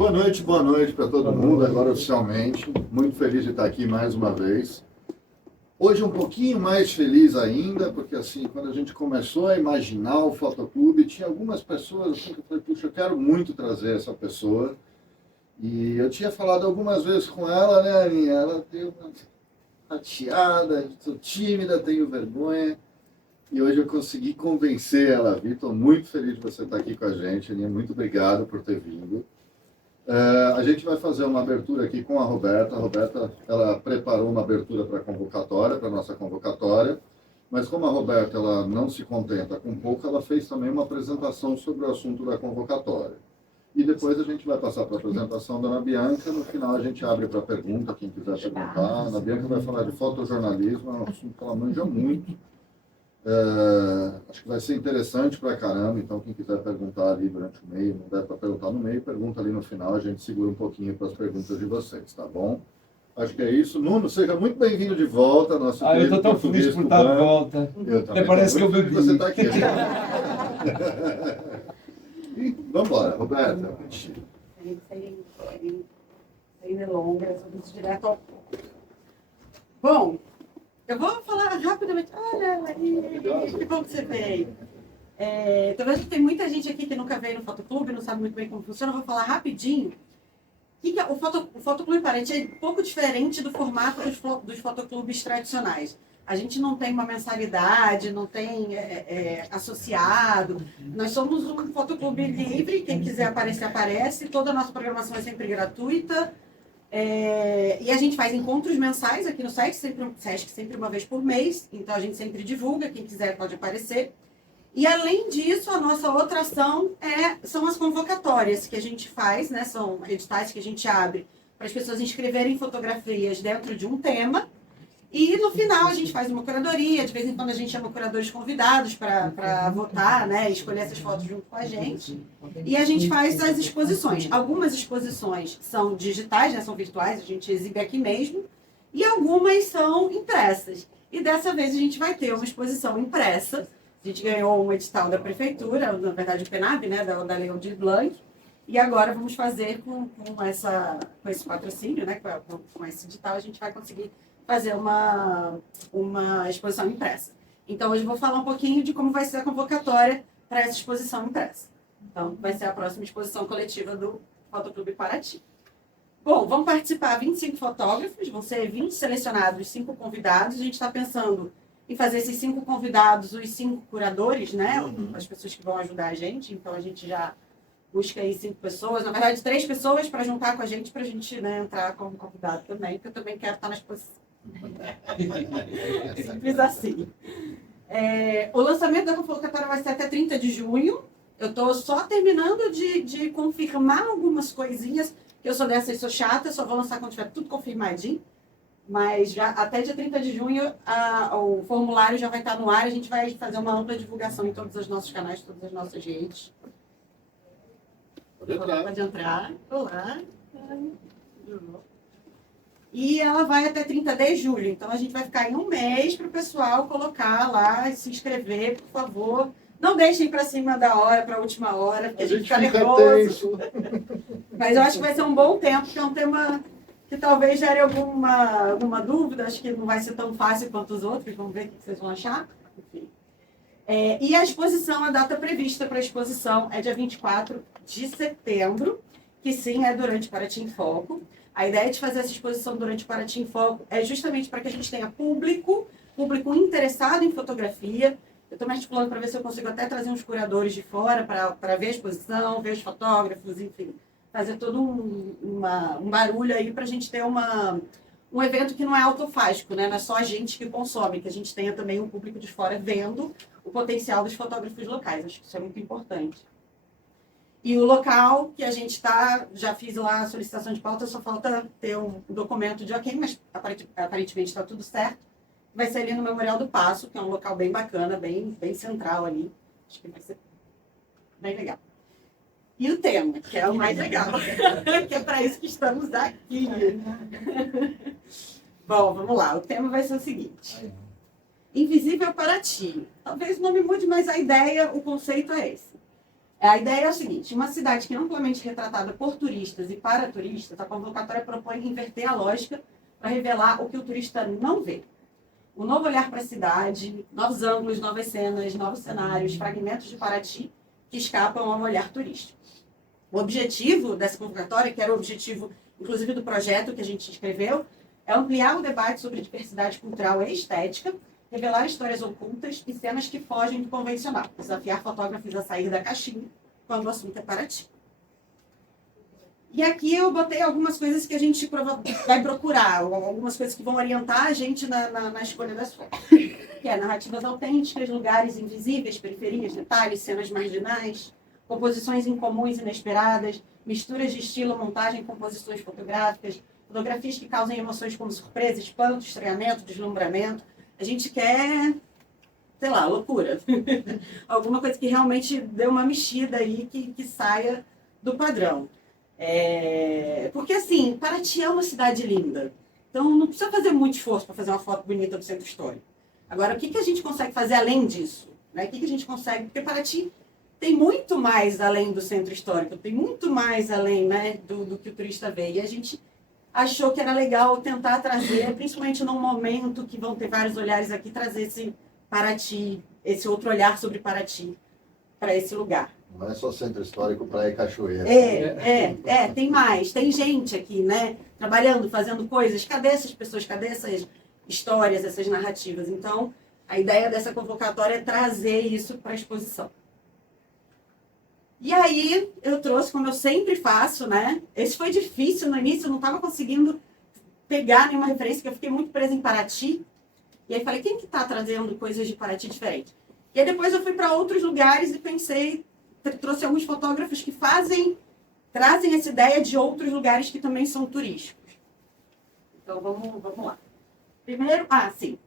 Boa noite para todo mundo, agora oficialmente. Muito feliz de estar aqui mais uma vez. Hoje um pouquinho mais feliz ainda, porque assim, quando a gente começou a imaginar o Fotoclube, tinha algumas pessoas assim, que eu falei, puxa, eu quero muito trazer essa pessoa. E eu tinha falado algumas vezes com ela, né, Aninha? Ela deu uma chateada, estou tímida, tenho vergonha. E hoje eu consegui convencer ela a vir. Estou muito feliz de você estar aqui com a gente, Aninha. Muito obrigado por ter vindo. A gente vai fazer uma abertura aqui com a Roberta. A Roberta, ela preparou uma abertura para a convocatória, para a nossa convocatória, mas como a Roberta ela não se contenta com pouco, ela fez também uma apresentação sobre o assunto da convocatória. E depois a gente vai passar para a apresentação da Ana Bianca, no final a gente abre para pergunta, quem quiser perguntar. A Ana Bianca vai falar de fotojornalismo, é um assunto que ela manja muito. Acho que vai ser interessante pra caramba, então quem quiser perguntar ali durante o meio, não der para perguntar no meio, pergunta ali no final, a gente segura um pouquinho para as perguntas de vocês, tá bom? Acho que é isso. Nuno, seja muito bem-vindo de volta. Nosso eu estou tão feliz por estar de volta. Até parece que eu bebi. Você está aqui. Vamos embora, Roberta. Sem delongas, vamos direto ao ponto. Bom, eu vou falar rapidamente. Olha, que bom que você veio. Talvez tem muita gente aqui que nunca veio no Fotoclube, não sabe muito bem como funciona. Eu vou falar rapidinho. O Fotoclube Paraty é um pouco diferente do formato dos fotoclubes tradicionais. A gente não tem uma mensalidade, não tem associado. Nós somos um fotoclube livre, quem quiser aparecer, aparece. Toda a nossa programação é sempre gratuita. E a gente faz encontros mensais aqui no Sesc, sempre uma vez por mês. Então a gente sempre divulga, quem quiser pode aparecer. E além disso, a nossa outra ação são as convocatórias que a gente faz, né? São editais que a gente abre para as pessoas inscreverem fotografias dentro de um tema. E no final a gente faz uma curadoria, de vez em quando a gente chama curadores convidados para votar, né, escolher essas fotos junto com a gente. E a gente faz as exposições. Algumas exposições são digitais, né, são virtuais, a gente exibe aqui mesmo, e algumas são impressas. E dessa vez a gente vai ter uma exposição impressa. A gente ganhou um edital da prefeitura, na verdade o PENAB, né, da Lei Aldir Blanc, e agora vamos fazer com esse patrocínio, né, com esse edital, a gente vai conseguir fazer uma exposição impressa. Então, hoje eu vou falar um pouquinho de como vai ser a convocatória para essa exposição impressa. Então, vai ser a próxima exposição coletiva do Fotoclube Paraty. Bom, vão participar 25 fotógrafos, vão ser 20 selecionados, 5 convidados. A gente está pensando em fazer esses 5 convidados, os 5 curadores, né? As pessoas que vão ajudar a gente. Então, a gente já busca aí 5 pessoas. Na verdade, 3 pessoas para juntar com a gente, para a gente, né, entrar como convidado também, porque eu também quero estar na exposição. Simples assim. O lançamento da convocatória vai ser até 30 de junho. Eu estou só terminando de confirmar algumas coisinhas, que eu sou dessas, sou chata, só vou lançar quando tiver tudo confirmadinho. Mas já até dia 30 de junho o formulário já vai estar no ar, a gente vai fazer uma ampla divulgação em todos os nossos canais, todas as nossas redes. Pode entrar. Olá. E ela vai até 30 de julho. Então, a gente vai ficar em um mês para o pessoal colocar lá e se inscrever, por favor. Não deixem para cima da hora, para a última hora, porque a gente fica nervoso. Mas eu acho que vai ser um bom tempo, porque é um tema que talvez gere alguma dúvida. Acho que não vai ser tão fácil quanto os outros. Vamos ver o que vocês vão achar. Enfim. E a exposição, a data prevista para a exposição é dia 24 de setembro, que sim, é durante Paraty em Foco. A ideia de fazer essa exposição durante o Paraty em Foco é justamente para que a gente tenha público interessado em fotografia. Eu estou me articulando para ver se eu consigo até trazer uns curadores de fora para ver a exposição, ver os fotógrafos, enfim. Fazer todo um barulho aí para a gente ter um evento que não é autofágico, né? Não é só a gente que consome, que a gente tenha também um público de fora vendo o potencial dos fotógrafos locais. Acho que isso é muito importante. E o local que a gente está, já fiz lá a solicitação de pauta, só falta ter um documento de ok, mas aparentemente está tudo certo. Vai ser ali no Memorial do Paço, que é um local bem bacana, bem central ali. Acho que vai ser bem legal. E o tema, que é o mais legal, que é para isso que estamos aqui. Bom, vamos lá. O tema vai ser o seguinte. Invisível Paraty. Talvez o nome mude, mas a ideia, o conceito é esse. A ideia é o seguinte, uma cidade que é amplamente retratada por turistas e para turistas, a convocatória propõe inverter a lógica para revelar o que o turista não vê. Um novo olhar para a cidade, novos ângulos, novas cenas, novos cenários, fragmentos de Paraty que escapam ao olhar turístico. O objetivo dessa convocatória, que era o objetivo, inclusive, do projeto que a gente escreveu, é ampliar o debate sobre diversidade cultural e estética, revelar histórias ocultas e cenas que fogem do convencional, desafiar fotógrafos a sair da caixinha quando o assunto é Paraty. E aqui eu botei algumas coisas que a gente vai procurar, algumas coisas que vão orientar a gente na escolha das fotos. Que é narrativas autênticas, lugares invisíveis, periferias, detalhes, cenas marginais, composições incomuns e inesperadas, misturas de estilo, montagem, composições fotográficas, fotografias que causem emoções como surpresa, espanto, estranhamento, deslumbramento. A gente quer, sei lá, loucura. Alguma coisa que realmente dê uma mexida aí, que saia do padrão. Porque, assim, Paraty é uma cidade linda. Então, não precisa fazer muito esforço para fazer uma foto bonita do centro histórico. Agora, o que a gente consegue fazer além disso? Né? O que a gente consegue? Porque Paraty tem muito mais além do centro histórico, tem muito mais além, né, do que o turista vê. E a gente achou que era legal tentar trazer, principalmente num momento que vão ter vários olhares aqui, trazer esse Paraty, esse outro olhar sobre Paraty para esse lugar. Não é só centro histórico, praia e cachoeira. Tem mais, tem gente aqui, né, trabalhando, fazendo coisas. Cadê essas pessoas, cadê essas histórias, essas narrativas? Então, a ideia dessa convocatória é trazer isso para a exposição. E aí, eu trouxe, como eu sempre faço, né? Esse foi difícil no início, eu não estava conseguindo pegar nenhuma referência, porque eu fiquei muito presa em Paraty. E aí falei, quem que está trazendo coisas de Paraty diferente? E aí depois eu fui para outros lugares e pensei, trouxe alguns fotógrafos que trazem essa ideia de outros lugares que também são turísticos. Então, vamos lá. Primeiro, sim.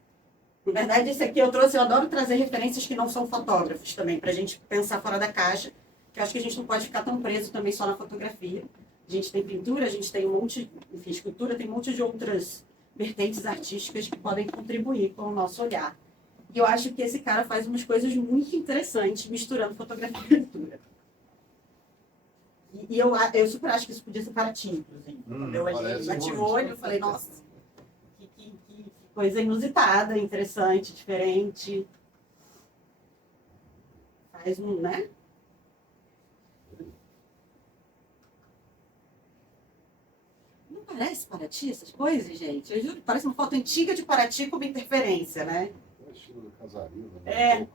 Na verdade, esse aqui eu adoro trazer referências que não são fotógrafos também, para a gente pensar fora da caixa. Eu acho que a gente não pode ficar tão preso também só na fotografia. A gente tem pintura, a gente tem um monte, enfim, escultura, tem um monte de outras vertentes artísticas que podem contribuir com o nosso olhar. E eu acho que esse cara faz umas coisas muito interessantes, misturando fotografia e pintura. E eu super acho que isso podia ser Paraty, inclusive. Quando eu olhei, bati o olho, falei, nossa, que coisa inusitada, interessante, diferente. Faz né? Parece Paraty, essas coisas, gente? Eu juro que parece uma foto antiga de Paraty com uma interferência, né? É o estilo do Casarilho, né?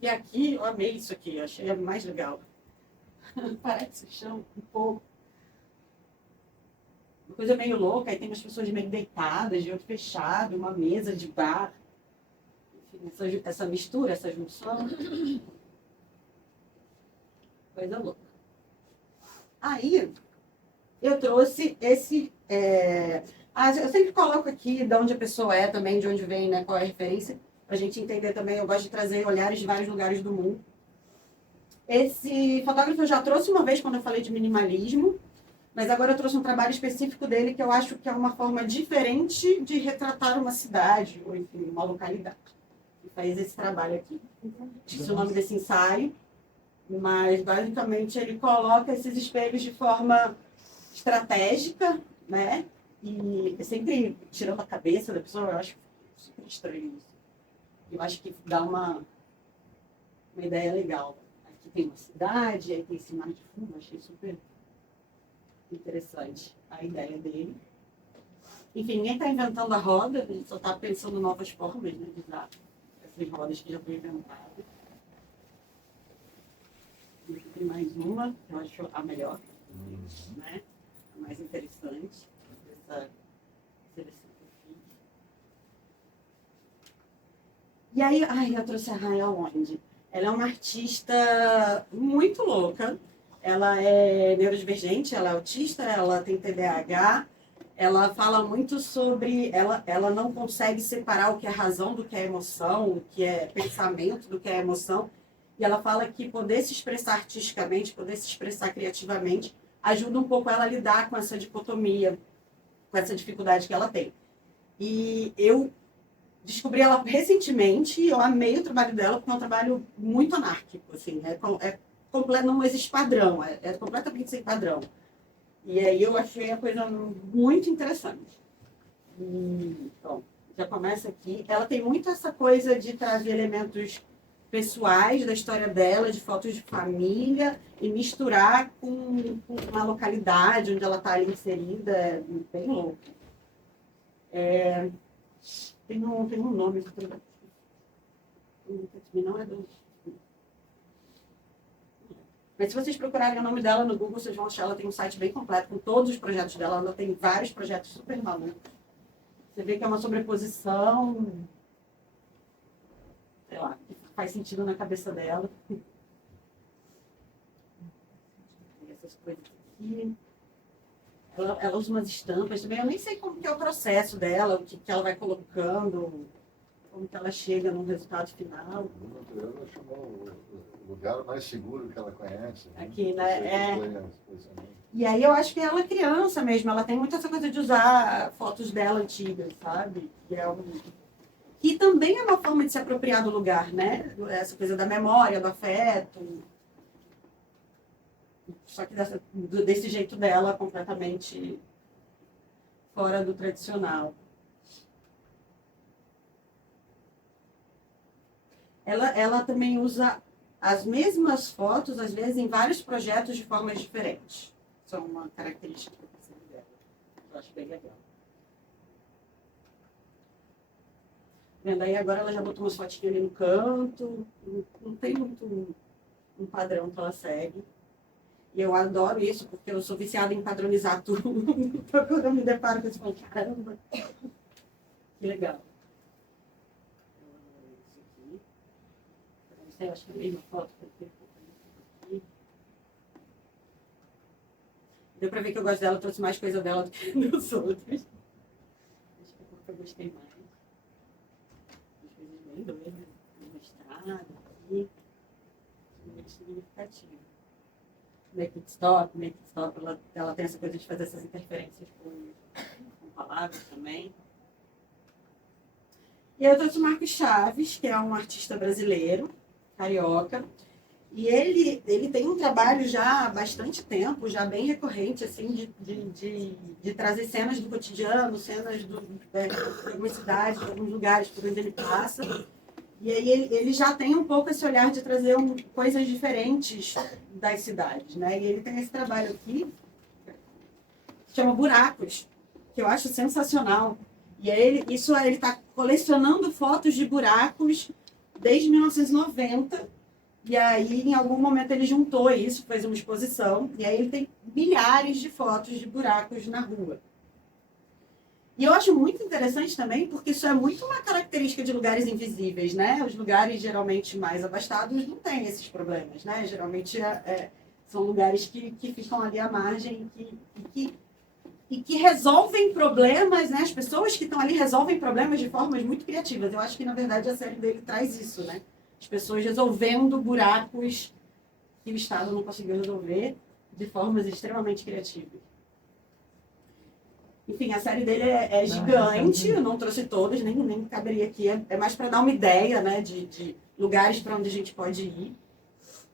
E aqui, eu amei isso aqui, eu achei mais legal. Parece o chão um pouco. Uma coisa meio louca, aí tem umas pessoas meio deitadas, de olho fechado, uma mesa de bar. Enfim, essa mistura, essa junção. Coisa louca. Aí, eu trouxe esse... eu sempre coloco aqui de onde a pessoa é também, de onde vem, né, qual é a referência, para a gente entender também. Eu gosto de trazer olhares de vários lugares do mundo. Esse fotógrafo eu já trouxe uma vez quando eu falei de minimalismo, mas agora eu trouxe um trabalho específico dele que eu acho que é uma forma diferente de retratar uma cidade, ou enfim, uma localidade. Ele faz esse trabalho aqui. Esqueci o nome desse ensaio, mas basicamente ele coloca esses espelhos de forma estratégica, né? E sempre tirando a cabeça da pessoa. Eu acho super estranho isso. Eu acho que dá uma ideia legal. Aqui tem uma cidade, aí tem esse mar de fundo. Achei super interessante a ideia dele. Enfim, ninguém está inventando a roda, a gente só está pensando novas formas, né, de usar essas rodas que já foram inventadas. Aqui tem mais uma, que eu acho a melhor, né? Mais interessante dessa seleção que eu fiz. E aí, eu trouxe a Raya Wand. Ela é uma artista muito louca. Ela é neurodivergente, ela é autista, ela tem TDAH. Ela fala muito sobre... Ela não consegue separar o que é razão do que é emoção, o que é pensamento do que é emoção. E ela fala que poder se expressar artisticamente, poder se expressar criativamente, ajuda um pouco ela a lidar com essa dicotomia, com essa dificuldade que ela tem. E eu descobri ela recentemente e eu amei o trabalho dela, porque é um trabalho muito anárquico, assim, não existe padrão, é completamente sem padrão. E aí eu achei a coisa muito interessante. Então, já começa aqui. Ela tem muito essa coisa de trazer elementos pessoais da história dela, de fotos de família, e misturar com uma localidade onde ela está ali inserida, é bem louco. Tem um nome que não é do... Mas se vocês procurarem o nome dela no Google, vocês vão achar, ela tem um site bem completo com todos os projetos dela. Ela tem vários projetos super malucos. Você vê que é uma sobreposição, sei lá, que faz sentido na cabeça dela. Essas coisas aqui. Ela usa umas estampas também. Eu nem sei como que é o processo dela, o que ela vai colocando, como que ela chega no resultado final. Ela chamou o lugar mais seguro que ela conhece. Aqui, né? E aí eu acho que ela é criança mesmo, ela tem muita essa coisa de usar fotos dela antigas, sabe? E também é uma forma de se apropriar do lugar, né? Essa coisa da memória, do afeto. Só que desse jeito dela, completamente fora do tradicional. Ela também usa as mesmas fotos, às vezes, em vários projetos de formas diferentes. Isso é uma característica que eu percebi dela. Eu acho bem legal. Vendo aí, agora ela já botou umas fotinhas ali no canto. Não tem muito um padrão que ela segue. E eu adoro isso, porque eu sou viciada em padronizar tudo. Então, quando eu me deparo com isso, eu falo, caramba, que legal. Eu acho que é a mesma foto que eu tenho aqui. Deu pra ver que eu gosto dela, eu trouxe mais coisa dela do que dos outros. Acho que eu gostei mais. As coisas bem doidas, mostrada aqui. Muito significativo. Make it stop, ela tem essa coisa de fazer essas interferências com palavras também. E eu trouxe o Marcos Chaves, que é um artista brasileiro, carioca, e ele tem um trabalho já há bastante tempo, já bem recorrente, assim, de trazer cenas do cotidiano, cenas de algumas cidades, de alguns lugares por onde ele passa. E aí ele já tem um pouco esse olhar de trazer coisas diferentes das cidades, né? E ele tem esse trabalho aqui, que chama Buracos, que eu acho sensacional. E aí ele está colecionando fotos de buracos desde 1990. E aí, em algum momento, ele juntou isso, fez uma exposição. E aí ele tem milhares de fotos de buracos na rua. E eu acho muito interessante também, porque isso é muito uma característica de lugares invisíveis, né? Os lugares geralmente mais abastados não têm esses problemas, né? Geralmente são lugares que ficam ali à margem e que resolvem problemas, né? As pessoas que estão ali resolvem problemas de formas muito criativas. Eu acho que, na verdade, a série dele traz isso, né? As pessoas resolvendo buracos que o Estado não conseguiu resolver de formas extremamente criativas. Enfim, a série dele é gigante, eu não trouxe todas, nem caberia aqui. É mais para dar uma ideia, né, de lugares para onde a gente pode ir.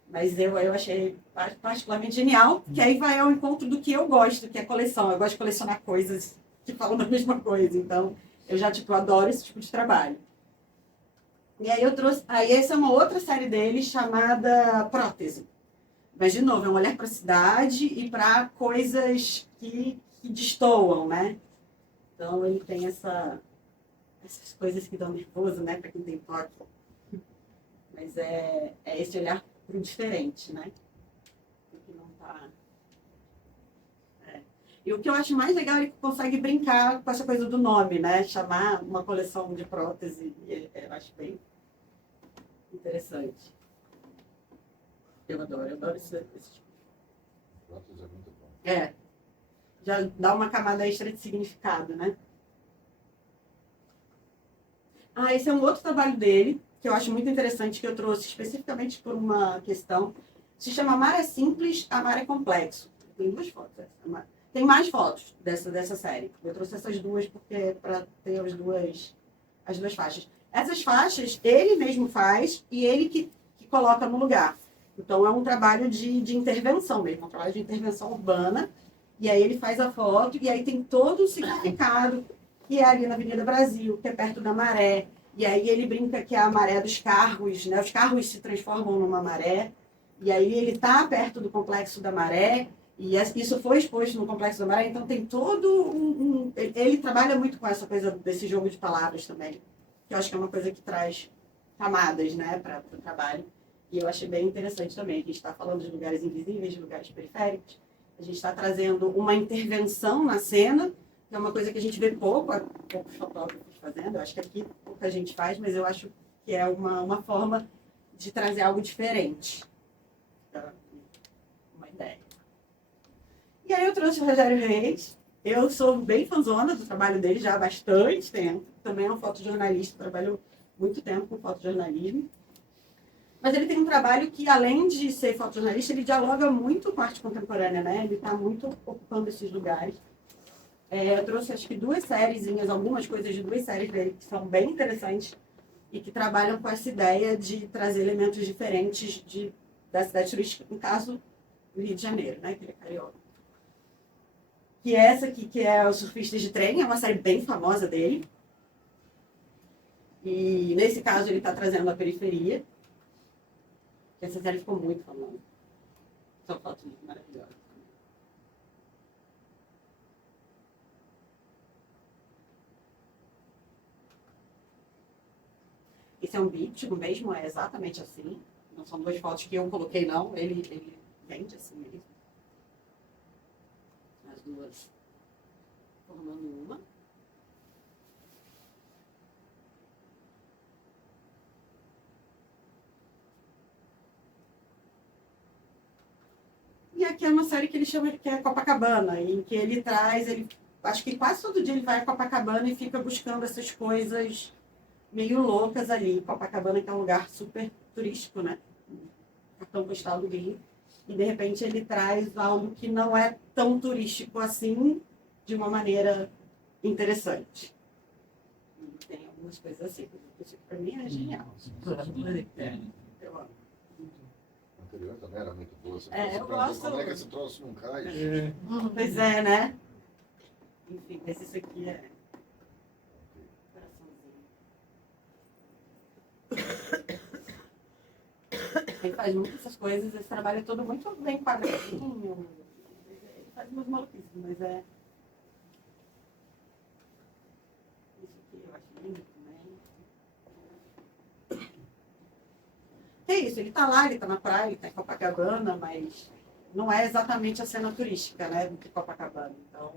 Mas eu achei particularmente genial, que aí vai ao encontro do que eu gosto, que é coleção. Eu gosto de colecionar coisas que falam da mesma coisa. Então, eu já, adoro esse tipo de trabalho. E aí eu trouxe... Aí essa é uma outra série dele chamada Prótese. Mas, de novo, é um olhar para a cidade e para coisas que destoam, né? Então, ele tem essas coisas que dão nervoso, né? Para quem tem toque. Mas é esse olhar para o diferente, né? O que não tá... E o que eu acho mais legal é que consegue brincar com essa coisa do nome, né? Chamar uma coleção de prótese. Eu acho bem interessante. Eu adoro esse tipo. Prótese é muito bom. Já dá uma camada extra de significado, né? Esse é um outro trabalho dele, que eu acho muito interessante, que eu trouxe especificamente por uma questão. Se chama Amar é Simples, Amar é Complexo. Tem 2 fotos. Tem mais fotos dessa série. Eu trouxe essas 2 porque para ter as 2 as duas faixas. Essas faixas, ele mesmo faz e ele que coloca no lugar. Então, é um trabalho de intervenção mesmo, um trabalho de intervenção urbana. E aí ele faz a foto e aí tem todo o significado que é ali na Avenida Brasil, que é perto da maré. E aí ele brinca que é a maré dos carros, né? Os carros se transformam numa maré. E aí ele está perto do Complexo da Maré. E isso foi exposto no Complexo da Maré. Então tem todo Ele trabalha muito com essa coisa desse jogo de palavras também. Que eu acho que é uma coisa que traz camadas, né, para o trabalho. E eu achei bem interessante também. A gente está falando de lugares invisíveis, de lugares periféricos. A gente está trazendo uma intervenção na cena, que é uma coisa que a gente vê poucos fotógrafos fazendo. Eu acho que aqui pouca gente faz, mas eu acho que é uma forma de trazer algo diferente. Uma ideia. E aí eu trouxe o Rogério Reis. Eu sou bem fãzona do trabalho dele já há bastante tempo. Também é um fotojornalista, trabalhou muito tempo com fotojornalismo. Mas ele tem um trabalho que, além de ser fotojornalista, ele dialoga muito com a arte contemporânea, né? Ele está muito ocupando esses lugares. Eu trouxe, acho que, algumas coisas de 2 séries dele que são bem interessantes e que trabalham com essa ideia de trazer elementos diferentes da cidade turística, no caso, do Rio de Janeiro, né? Que ele é carioca. Que é essa aqui, que é o Surfistas de Trem, é uma série bem famosa dele. E, nesse caso, ele está trazendo a periferia. Essa série ficou muito famosa. São fotos muito maravilhosas. Esse é um beat, o mesmo é exatamente assim. Não são 2 fotos que eu coloquei, não. Ele vende assim mesmo. As duas formando uma. E aqui é uma série que ele chama que é Copacabana, em que ele traz, acho que quase todo dia ele vai a Copacabana e fica buscando essas coisas meio loucas ali. Copacabana, que é um lugar super turístico, né? Cartão postal do Rio. E de repente ele traz algo que não é tão turístico assim, de uma maneira interessante. E tem algumas coisas assim. Isso para mim é genial. Eu amo. Anterior também era muito boa. Eu gosto. Como é que esse troço não cai? Pois é, né? Enfim, mas isso aqui é coraçãozinho. Ele faz muitas essas coisas, esse trabalho é todo muito bem quadradinho. Ele faz umas maluquices, mas é. Isso aqui eu acho lindo também. É isso, ele tá lá, ele tá na praia, ele tá em Copacabana, mas não é exatamente a cena turística, né, de Copacabana. Então,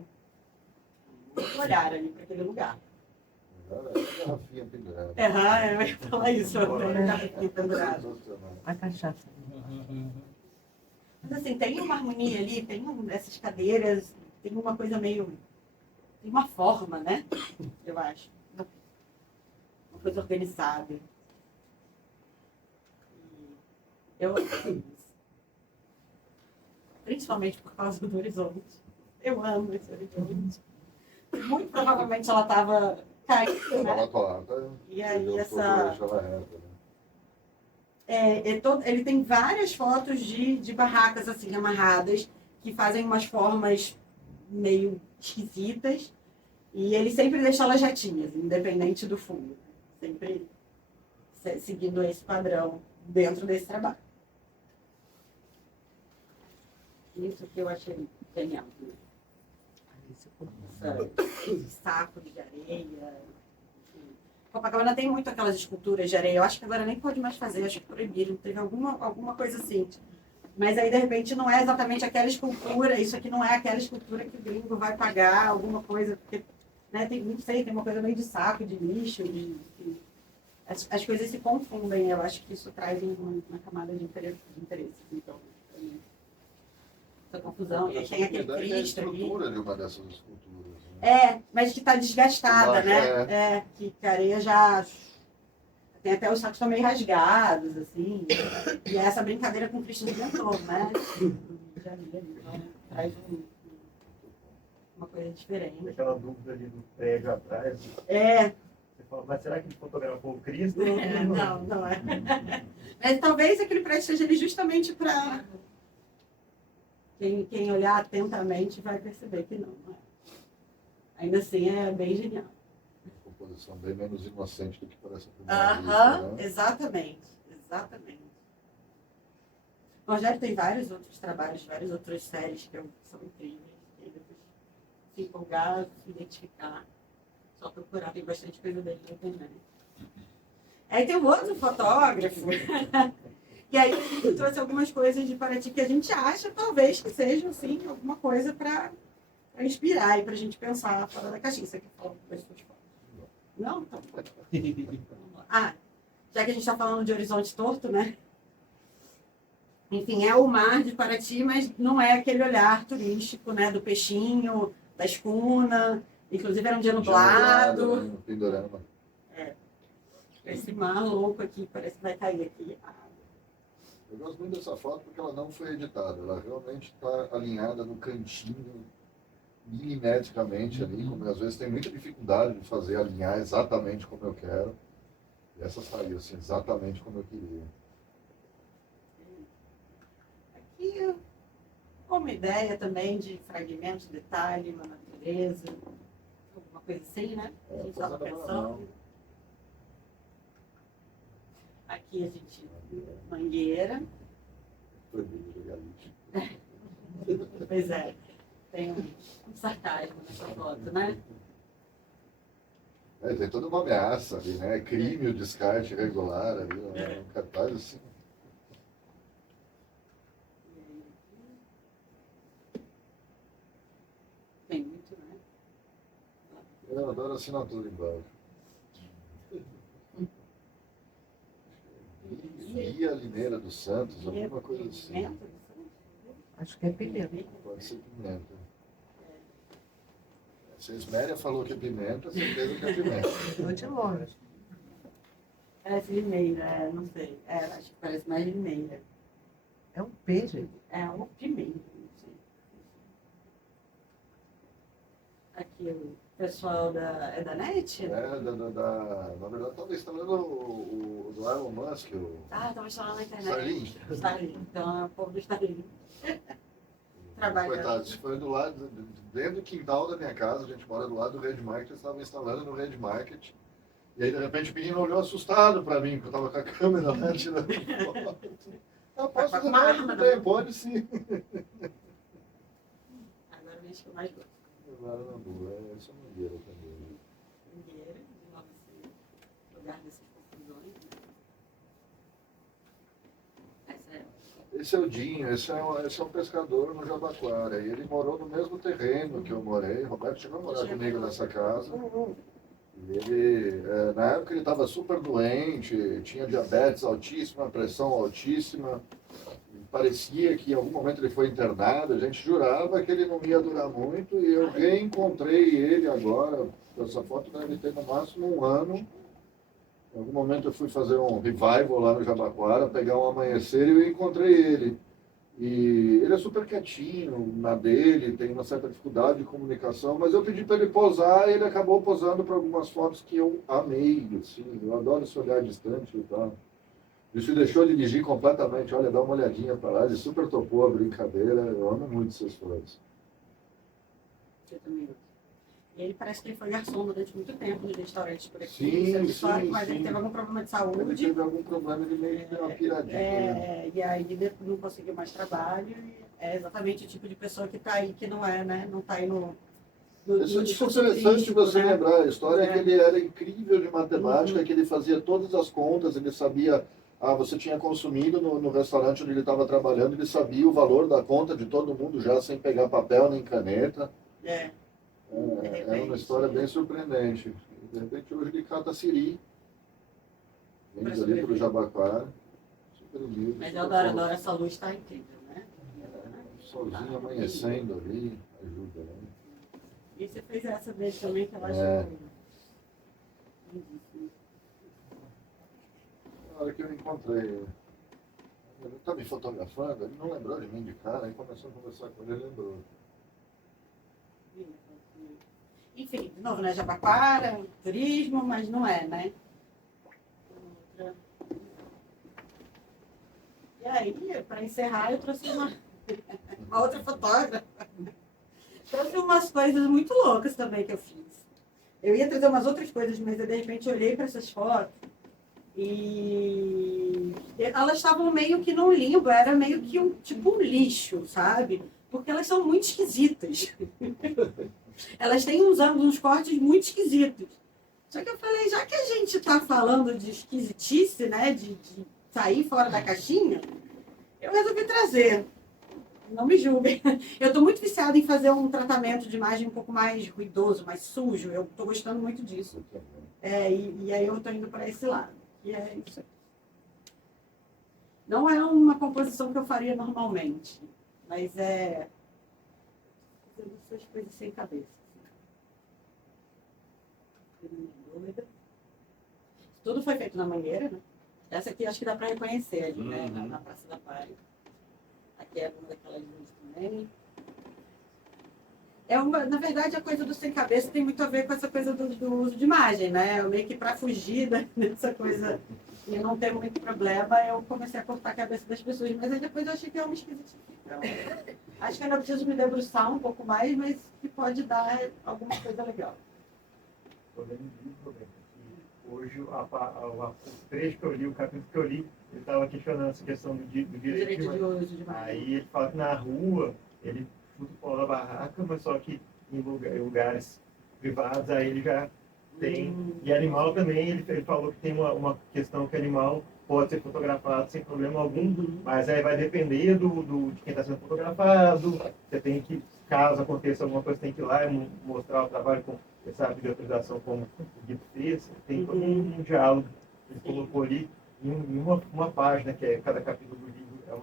vamos olhar ali para aquele lugar. Garrafinha pendurada. Eu ia falar isso, garrafinha pendurada. A cachaça. Mas assim, tem uma harmonia ali, tem essas cadeiras, tem uma coisa meio. Tem uma forma, né? Eu acho. Uma coisa organizada. Eu amo isso. Principalmente por causa do horizonte. Eu amo esse horizonte. Muito provavelmente ela estava caindo, né? E aí essa. Ele tem várias fotos de barracas assim amarradas que fazem umas formas meio esquisitas e ele sempre deixa elas retinhas, independente do fundo, sempre seguindo esse padrão dentro desse trabalho. Isso que eu achei genial. Esse saco de areia. Copacabana tem muito aquelas esculturas de areia. Eu acho que agora nem pode mais fazer, acho que proibiram. Teve alguma coisa assim. Mas aí, de repente, não é exatamente aquela escultura. Isso aqui não é aquela escultura que o gringo vai pagar, alguma coisa. Porque, né, não sei, tem uma coisa meio de saco, de lixo. As coisas se confundem. Eu acho que isso traz uma camada de interesse. Então, essa confusão. E aí tem aquele Cristo ali. A estrutura de uma dessas esculturas. Né? Mas que está desgastada, né? Que a areia já... Tem até os sacos estão meio rasgados, assim. E é essa brincadeira com o Cristo Redentor, né? Então, traz uma coisa diferente. Aquela dúvida ali do prédio atrás. Você fala, mas será que ele fotografou o Cristo? Não, não é. Mas talvez aquele prédio seja ali justamente para... Quem olhar atentamente vai perceber que não, não é. Ainda assim, é bem genial. Composição bem menos inocente do que parece a primeira Aham, vista, né? exatamente, exatamente. O Rogério tem vários outros trabalhos, várias outras séries que são incríveis. E aí depois se empolgar, se identificar, só procurar, tem bastante coisa dele na internet. Aí tem um outro fotógrafo, que aí a gente trouxe algumas coisas de Paraty que a gente acha, talvez, que sejam, assim, alguma coisa para inspirar e para a gente pensar fora da caixinha. Isso aqui fala das suas fotos. Não? Então, ah, já que a gente está falando de Horizonte Torto, né? Enfim, é o mar de Paraty, mas não é aquele olhar turístico, né? Do peixinho, da escuna. Inclusive era um dia nublado. Né, no Pindorama. Esse mar louco aqui, parece que vai cair aqui. Eu gosto muito dessa foto porque ela não foi editada. Ela realmente está alinhada no cantinho, milimetricamente ali, como às vezes tem muita dificuldade de fazer alinhar exatamente como eu quero. E essa saiu assim, exatamente como eu queria. Aqui, uma ideia também de fragmentos, detalhe, uma natureza, alguma coisa assim, né? A gente estava pensando. Aqui a gente, mangueira. Proibido jogar lixo. Pois é, tem um sarcasmo nessa foto, né? Tem toda uma ameaça ali, né? Crime o descarte irregular ali, né? Um cartaz assim. Tem muito, né? Eu adoro a assinatura embaixo. Guia Limeira dos Santos, alguma coisa assim. Acho que é pimenta. Pode ser pimenta. Se a Esméria falou que é pimenta, certeza que é pimenta. Estou de longe. Parece limeira, não sei. Acho que parece mais limeira. É um peixe. É uma pimenta, não sei. Aqui o pessoal é da NET? Na verdade, talvez está lendo o do Elon Musk, o Estava instalando na internet. Starlink. Starlink. Então é o povo do Starlink. Trabalha. Coitado, isso foi do lado, dentro do quintal da minha casa, a gente mora do lado do Red Market, eu estava instalando no Red Market. E aí, de repente, o menino olhou assustado para mim, porque eu estava com a câmera lá tirando foto. Eu posso fazer nada, tudo bem, pode sim. Agora vem que eu mais gosto. Agora na boa, essa é uma mangueira também. Mangueira, de novo esse lugar dessas confusões. Esse é o Dinho, esse é um pescador no Jabaquara. E ele morou no mesmo terreno que eu morei. O Roberto chegou a morar comigo nessa casa. E ele, na época ele estava super doente, tinha diabetes altíssima, pressão altíssima. Parecia que em algum momento ele foi internado. A gente jurava que ele não ia durar muito. E eu reencontrei ele agora. Essa foto deve ter no máximo um ano. Em algum momento eu fui fazer um revival lá no Jabaquara, pegar um amanhecer e eu encontrei ele. E ele é super quietinho na dele, tem uma certa dificuldade de comunicação, mas eu pedi para ele posar e ele acabou posando para algumas fotos que eu amei, assim, eu adoro esse olhar distante e tal. Isso deixou de dirigir completamente, olha, dá uma olhadinha para lá, ele super topou a brincadeira, eu amo muito essas fotos. Eu também gosto. E ele parece que ele foi garçom durante muito tempo nos restaurantes por aqui. Sim, histórico, sim, mas ele sim. teve algum problema de Ele saúde. teve algum problema, ele meio que deu uma piradinha. Né? E aí depois não conseguiu mais trabalho. E é exatamente o tipo de pessoa que está aí, que não é, né? Não está aí no Isso é discurso interessante turístico, você né? lembrar. A história é que ele era incrível de matemática, que ele fazia todas as contas, ele sabia. Você tinha consumido no restaurante onde ele estava trabalhando, ele sabia o valor da conta de todo mundo já, sem pegar papel nem caneta. É uma história bem surpreendente. De repente, hoje ele cata siri, vende ali para o Jabaquara. Super humilde. Mas eu adoro essa luz, está incrível, né? Solzinho amanhecendo ali, ajuda, né? E você fez essa dele também, que eu acho lindíssima. Na hora que eu encontrei ele, está me fotografando, ele não lembrou de mim de cara, aí começou a conversar com ele, ele lembrou. Enfim, novo, né? Jabaquara, turismo, mas não é, né? E aí, para encerrar, eu trouxe uma outra fotógrafa. Trouxe umas coisas muito loucas também que eu fiz. Eu ia trazer umas outras coisas, mas eu de repente olhei para essas fotos e elas estavam meio que num limbo, era meio que tipo um lixo, sabe? Porque elas são muito esquisitas. Elas têm uns cortes muito esquisitos. Só que eu falei, já que a gente está falando de esquisitice, né? De sair fora da caixinha, eu resolvi trazer. Não me julguem. Eu estou muito viciada em fazer um tratamento de imagem um pouco mais ruidoso, mais sujo. Eu estou gostando muito disso. E aí eu estou indo para esse lado. E é isso aqui. Não é uma composição que eu faria normalmente, mas é fazendo essas coisas sem cabeça. Tudo foi feito na Mangueira, né? Essa aqui acho que dá para reconhecer ali, né? Na Praça da Paz. Aqui é uma daquelas luzes também. Na verdade, a coisa do sem cabeça tem muito a ver com essa coisa do uso de imagem, né? Eu meio que para fugir dessa coisa e não ter muito problema, eu comecei a cortar a cabeça das pessoas. Mas aí depois eu achei que é uma esquisitice. Então, acho que ainda preciso me debruçar um pouco mais, mas que pode dar alguma coisa legal. Hoje, o trecho que eu li, o capítulo que eu li, ele estava questionando essa questão do direito de uso de imagem. Aí ele fala que na rua, ele chuta o pau da barraca, mas só que em lugares privados, aí ele já tem. E animal também, ele falou que tem uma questão que animal pode ser fotografado sem problema algum, mas aí vai depender de quem está sendo fotografado. Você tem que, caso aconteça alguma coisa, tem que ir lá e mostrar o trabalho com essa de autorização como o Guido fez. Tem todo um diálogo. Ele colocou ali em uma página, que é cada capítulo do livro é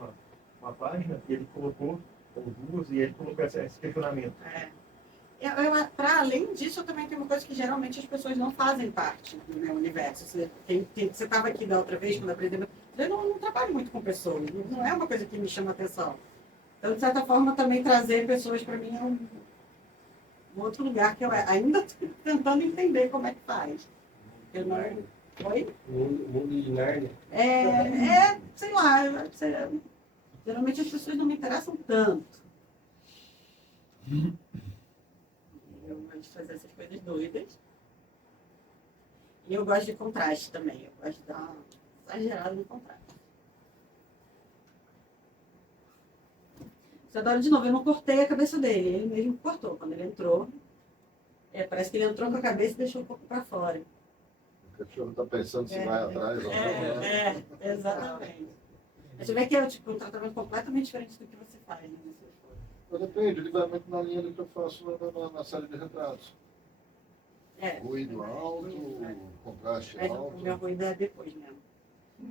uma página, e ele colocou, ou duas, e ele colocou esse questionamento. Para além disso, eu também tenho uma coisa que geralmente as pessoas não fazem parte do meu universo. Você estava aqui da outra vez, quando apresentei, eu não trabalho muito com pessoas, não é uma coisa que me chama atenção. Então, de certa forma, também trazer pessoas para mim é um outro lugar que eu ainda estou tentando entender como é que faz. Eu não... Oi? Mundo de Nárnia. Sei lá, geralmente as pessoas não me interessam tanto. Eu gosto de fazer essas coisas doidas. E eu gosto de contraste também. Eu gosto de dar uma exagerada no contraste. Isadora, de novo, eu não cortei a cabeça dele. Ele mesmo cortou. Quando ele entrou, parece que ele entrou com a cabeça e deixou um pouco para fora. O cachorro está pensando se vai atrás ou não. Exatamente. Você vê que é um tratamento completamente diferente do que você faz, né? Depende, ele vai muito na linha do que eu faço na série de retratos. Ruído alto, contraste Mas alto. o meu ruído é depois mesmo.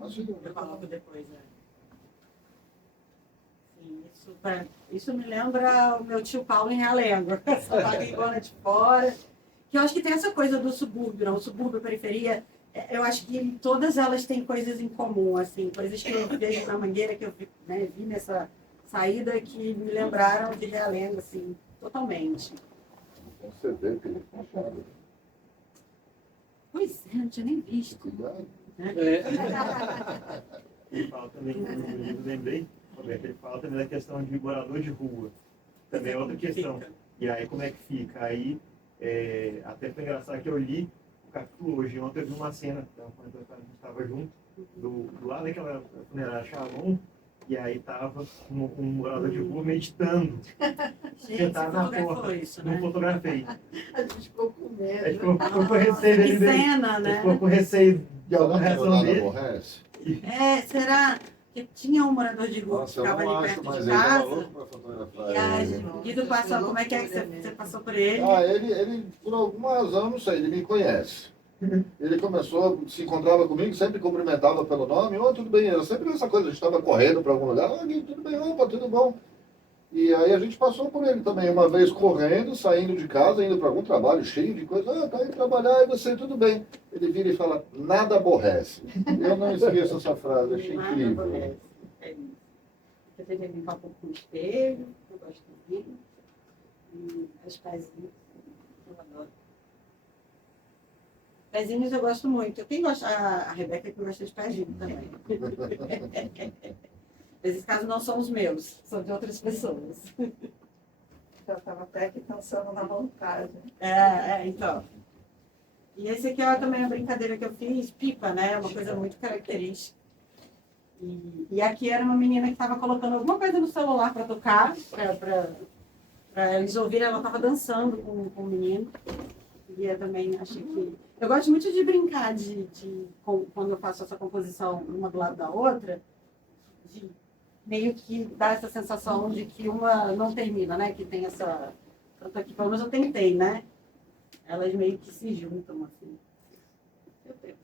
Assim, Eu coloco depois, Sim, isso me lembra o meu tio Paulo em Realengo. Essa barrigona de fora. Que eu acho que tem essa coisa do subúrbio, não? O subúrbio, a periferia, eu acho que todas elas têm coisas em comum, assim, coisas que eu vejo na Mangueira, que eu vi nessa saída, que me lembraram de Realengo, assim, totalmente. Você vê que ele fechado. Pois é, não tinha nem visto. Cuidado. Ele fala também, no livro, lembrei, Roberto, ele fala também da questão de morador de rua. Também é outra questão. E aí, como é que fica? Aí, até foi engraçado que eu li o capítulo hoje. Ontem eu vi uma cena, quando a gente estava junto, do lado daquela funerária Shalom, e aí estava um morador de rua meditando. Sentado na porta. Isso, Não né? fotografei. A gente ficou com medo. A gente ficou com receio Que dele. cena, A né? gente ficou com receio de alguma reação Nada dele. aborrece. Será que tinha um morador de rua que Nossa, eu ficava não ali acho, perto mas de ele estava casa? louco para fotografar E a ele. Guido passou, como é que você passou por ele? Ele, por alguma razão, não sei, ele me conhece. Ele começou, se encontrava comigo, sempre cumprimentava pelo nome, tudo bem, era sempre essa coisa, a gente estava correndo para algum lugar, Guido, tudo bem, opa, tudo bom. E aí a gente passou por ele também, uma vez correndo, saindo de casa, indo para algum trabalho cheio de coisa, tá indo trabalhar, e você, tudo bem. Ele vira e fala, nada aborrece. Eu não esqueço essa frase, achei Nada incrível. aborrece. É isso. Você tem que brincar um pouco com o espelho, eu gosto de vir. E as casinhas, eu adoro. Pezinhos eu gosto muito. Quem gosta? A Rebeca que gosta de pezinho também. Esses casos não são os meus, são de outras pessoas. Já estava até aqui pensando na vontade. Então. E esse aqui é também uma brincadeira que eu fiz, pipa, né? Uma coisa muito característica. E aqui era uma menina que estava colocando alguma coisa no celular para tocar, para eles ouvirem. Ela estava dançando com o menino. E eu também achei que... Eu gosto muito de brincar quando eu faço essa composição uma do lado da outra, de meio que dar essa sensação de que uma não termina, né? Que tem essa... Tanto aqui, pelo menos eu tentei, né? Elas meio que se juntam, assim. Meu Deus.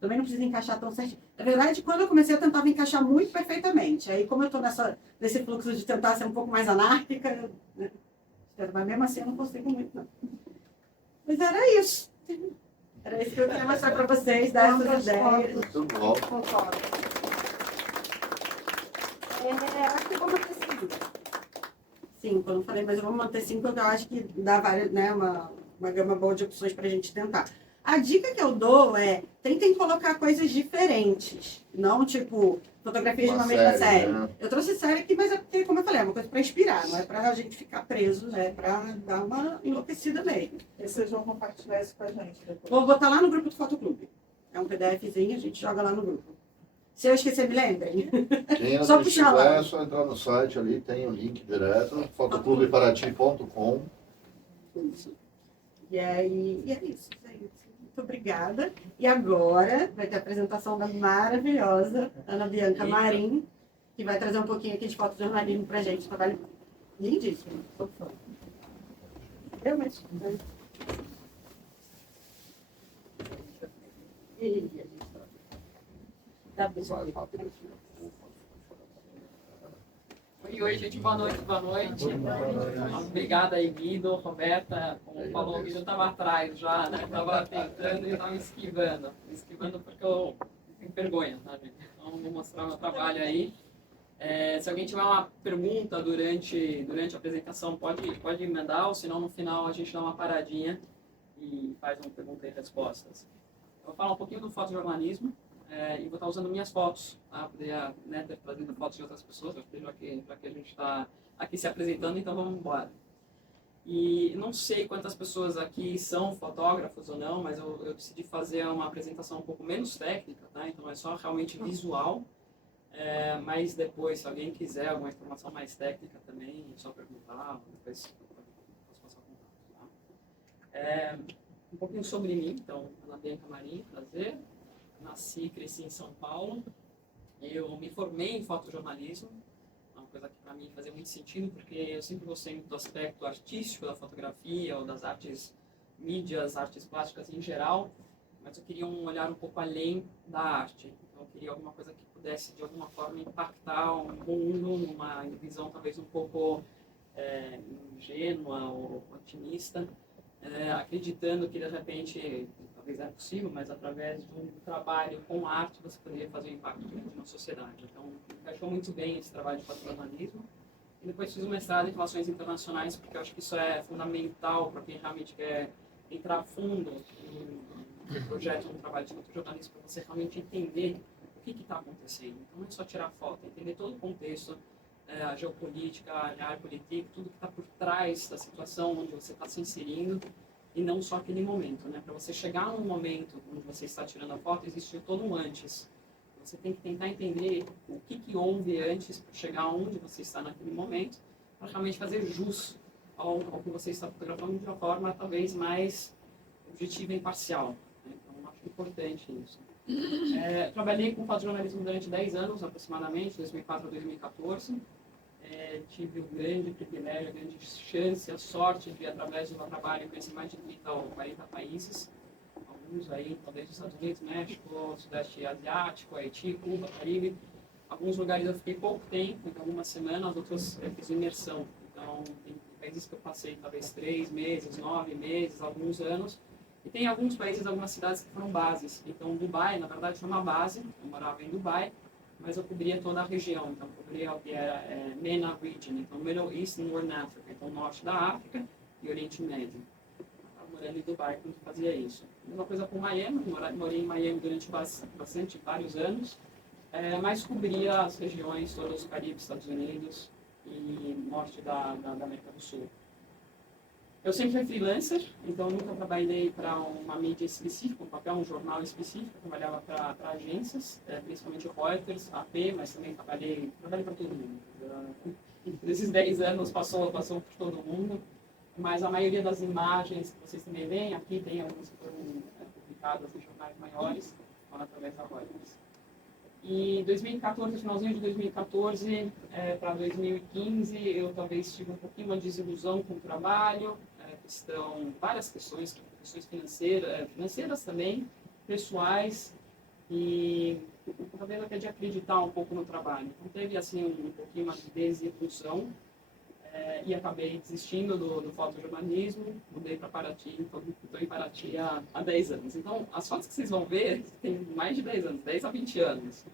Também não precisa encaixar tão certinho. Na verdade, quando eu comecei, eu tentava encaixar muito perfeitamente. Aí, como eu estou nesse fluxo de tentar ser um pouco mais anárquica, né? Mas mesmo assim eu não consigo muito, não. Mas era isso. Era isso que eu queria mostrar para vocês, dar essas ideias. Muito bom. Acho que eu vou manter 5, eu não falei, mas eu vou manter 5, porque eu acho que dá várias, né, uma gama boa de opções para a gente tentar. A dica que eu dou é, tentem colocar coisas diferentes, não tipo fotografias de uma mesma série. Né? Eu trouxe série aqui, mas é porque, como eu falei, é uma coisa para inspirar, não é para a gente ficar preso, né, para dar uma enlouquecida mesmo. E vocês vão compartilhar isso com a gente depois? Vou botar lá no grupo do Fotoclube. É um PDFzinho, a gente joga lá no grupo. Se eu esquecer, me lembrem. Quem não Só puxar lá. é só entrar no site ali, tem o link direto, fotoclubeparati.com. E aí, é isso, gente. Muito obrigada. E agora vai ter a apresentação da maravilhosa Ana Bianca Marim, que vai trazer um pouquinho aqui de fotojornalismo pra gente. Trabalho lindíssimo. Sou fã. Eu mesmo. Oi, gente, boa noite, boa noite. Obrigada aí, Guido, Roberta. Como falou, o Guido estava atrás já, né? Estava tentando e estava esquivando. Esquivando porque eu tenho vergonha, tá, gente? Então, vou mostrar o meu trabalho aí. Se alguém tiver uma pergunta durante a apresentação, pode mandar, ou senão no final a gente dá uma paradinha e faz uma pergunta e respostas. Eu vou falar um pouquinho do fotojornalismo. E vou estar usando minhas fotos, tá? Poderia, né, ter trazido fotos de outras pessoas, já que a gente está aqui se apresentando, então vamos embora. E não sei quantas pessoas aqui são fotógrafos ou não, mas eu decidi fazer uma apresentação um pouco menos técnica, tá? Então é só realmente visual, mas depois, se alguém quiser alguma informação mais técnica também, é só perguntar, depois eu posso passar o contato, tá? Um pouquinho sobre mim, então, Ana Bianca Marim, prazer. Nasci e cresci em São Paulo. Eu me formei em fotojornalismo, uma coisa que para mim fazia muito sentido, porque eu sempre gostei do aspecto artístico da fotografia, ou das artes mídias, artes plásticas em geral, mas eu queria um olhar um pouco além da arte. Então, eu queria alguma coisa que pudesse, de alguma forma, impactar o mundo, numa visão talvez um pouco ingênua ou otimista, acreditando que, de repente, talvez é possível, mas através de um trabalho com arte você poderia fazer um impacto grande na sociedade. Então, encaixou muito bem esse trabalho de fotojornalismo. E depois fiz um mestrado em Relações Internacionais, porque eu acho que isso é fundamental para quem realmente quer entrar a fundo no projeto, no trabalho de fotojornalismo, para você realmente entender o que está acontecendo. Então, não é só tirar foto, é entender todo o contexto, a geopolítica, a geopolítica, tudo que está por trás da situação onde você está se inserindo, e não só aquele momento, né? Para você chegar num momento onde você está tirando a foto, existe todo um antes. Você tem que tentar entender o que houve antes para chegar onde você está naquele momento, para realmente fazer jus ao que você está fotografando de uma forma talvez mais objetiva e imparcial, né? Então, acho importante isso. Trabalhei com fotojornalismo durante 10 anos, aproximadamente, 2004 a 2014. Tive o grande privilégio, a grande chance, a sorte de, através do meu trabalho, conhecer mais de 30 ou 40 países. Alguns aí, talvez os Estados Unidos, México, Sudeste Asiático, Haiti, Cuba, Caribe. Alguns lugares eu fiquei pouco tempo, então algumas semanas, outros eu fiz imersão. Então, tem países que eu passei talvez 3 meses, 9 meses, alguns anos. E tem alguns países, algumas cidades que foram bases. Então, Dubai, na verdade, foi uma base. Eu morava em Dubai, mas eu cobria toda a região. Então, eu cobria o que era MENA Region, então Middle East and North Africa, então Norte da África e Oriente Médio. Eu morando em Dubai quando fazia isso. Mesma coisa com Miami, morei em Miami durante vários anos, mas cobria as regiões todas do Caribe, Estados Unidos e norte da América do Sul. Eu sempre fui freelancer, então nunca trabalhei para uma mídia específica, um jornal específico. Eu trabalhava para agências, principalmente Reuters, AP, mas também trabalhei para todo mundo. Desses 10 anos passou por todo mundo, mas a maioria das imagens que vocês também veem, aqui tem algumas que foram publicadas em jornais maiores, através da Reuters. E 2014, finalzinho de 2014 para 2015, eu talvez tive um pouquinho uma desilusão com o trabalho, várias questões financeiras também, pessoais, e talvez até de acreditar um pouco no trabalho. Então teve assim um pouquinho uma desilusão, e acabei desistindo do fotojornalismo, mudei para Paraty, estou em Paraty há 10 anos. Então, as fotos que vocês vão ver têm mais de 10 anos, 10 a 20 anos.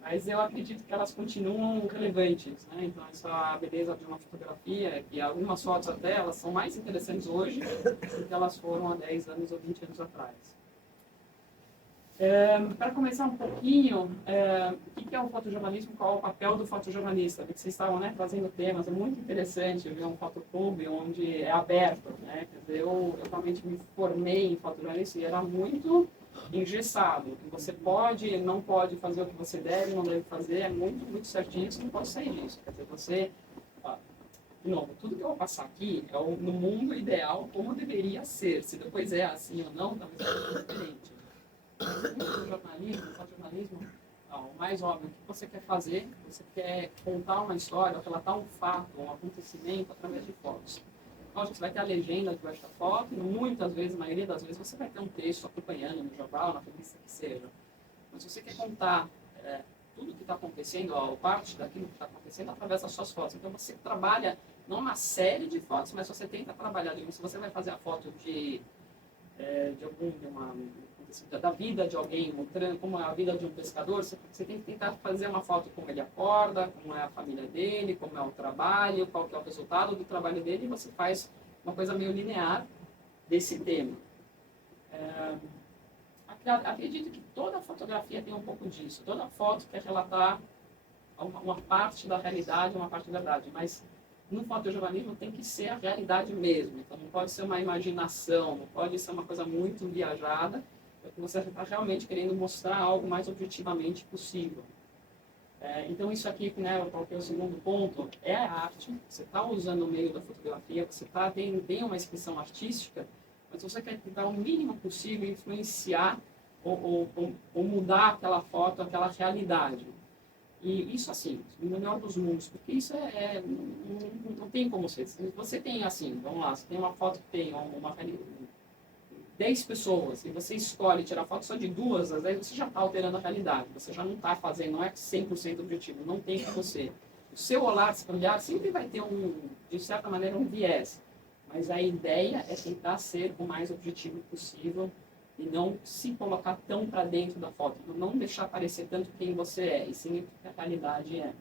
Mas eu acredito que elas continuam relevantes, né? Então, essa beleza de uma fotografia é que algumas fotos até, elas são mais interessantes hoje do que elas foram há 10 anos ou 20 anos atrás. Para começar um pouquinho, o que é o fotojornalismo, qual é o papel do fotojornalista? Porque vocês estavam trazendo temas, é muito interessante ver um fotoclube onde é aberto, né? Quer dizer, eu realmente me formei em fotojornalismo e era muito engessado. Você pode, não pode fazer o que você deve, não deve fazer, é muito certinho, você não pode sair disso. Quer dizer, você... De novo, tudo que eu vou passar aqui é no mundo ideal como deveria ser. Se depois é assim ou não, talvez seja diferente. Fotojornalismo, o mais óbvio, o que você quer fazer? Você quer contar uma história, relatar um fato, um acontecimento através de fotos. Lógico, você vai ter a legenda debaixo da foto, e muitas vezes, a maioria das vezes, você vai ter um texto acompanhando no jornal, na revista que seja. Mas se você quer contar tudo o que está acontecendo, ou parte daquilo que está acontecendo, através das suas fotos. Então você trabalha não uma série de fotos, mas você tenta trabalhar, se você vai fazer a foto da vida de alguém, mostrando como é a vida de um pescador, você tem que tentar fazer uma foto como ele acorda, como é a família dele, como é o trabalho, qual que é o resultado do trabalho dele, e você faz uma coisa meio linear desse tema. Acredito que toda fotografia tem um pouco disso, toda foto quer relatar uma parte da realidade, uma parte da verdade, mas no fotojornalismo tem que ser a realidade mesmo, então não pode ser uma imaginação, não pode ser uma coisa muito viajada, porque você está realmente querendo mostrar algo mais objetivamente possível. Então isso aqui, né, qual que é o segundo ponto, é a arte, você está usando o meio da fotografia, você tem uma expressão artística, mas você quer tentar o mínimo possível influenciar ou mudar aquela foto, aquela realidade. E isso assim, no melhor dos mundos, porque isso não tem como ser. Você tem assim, vamos lá, você tem uma foto que tem 10 pessoas e você escolhe tirar foto só de 2, às vezes você já está alterando a realidade, você já não está fazendo, não é 100% objetivo, não tem que você. O seu olhar sempre vai ter de certa maneira, um viés, mas a ideia é tentar ser o mais objetivo possível e não se colocar tão para dentro da foto, não deixar parecer tanto quem você é, e sim o que a realidade é.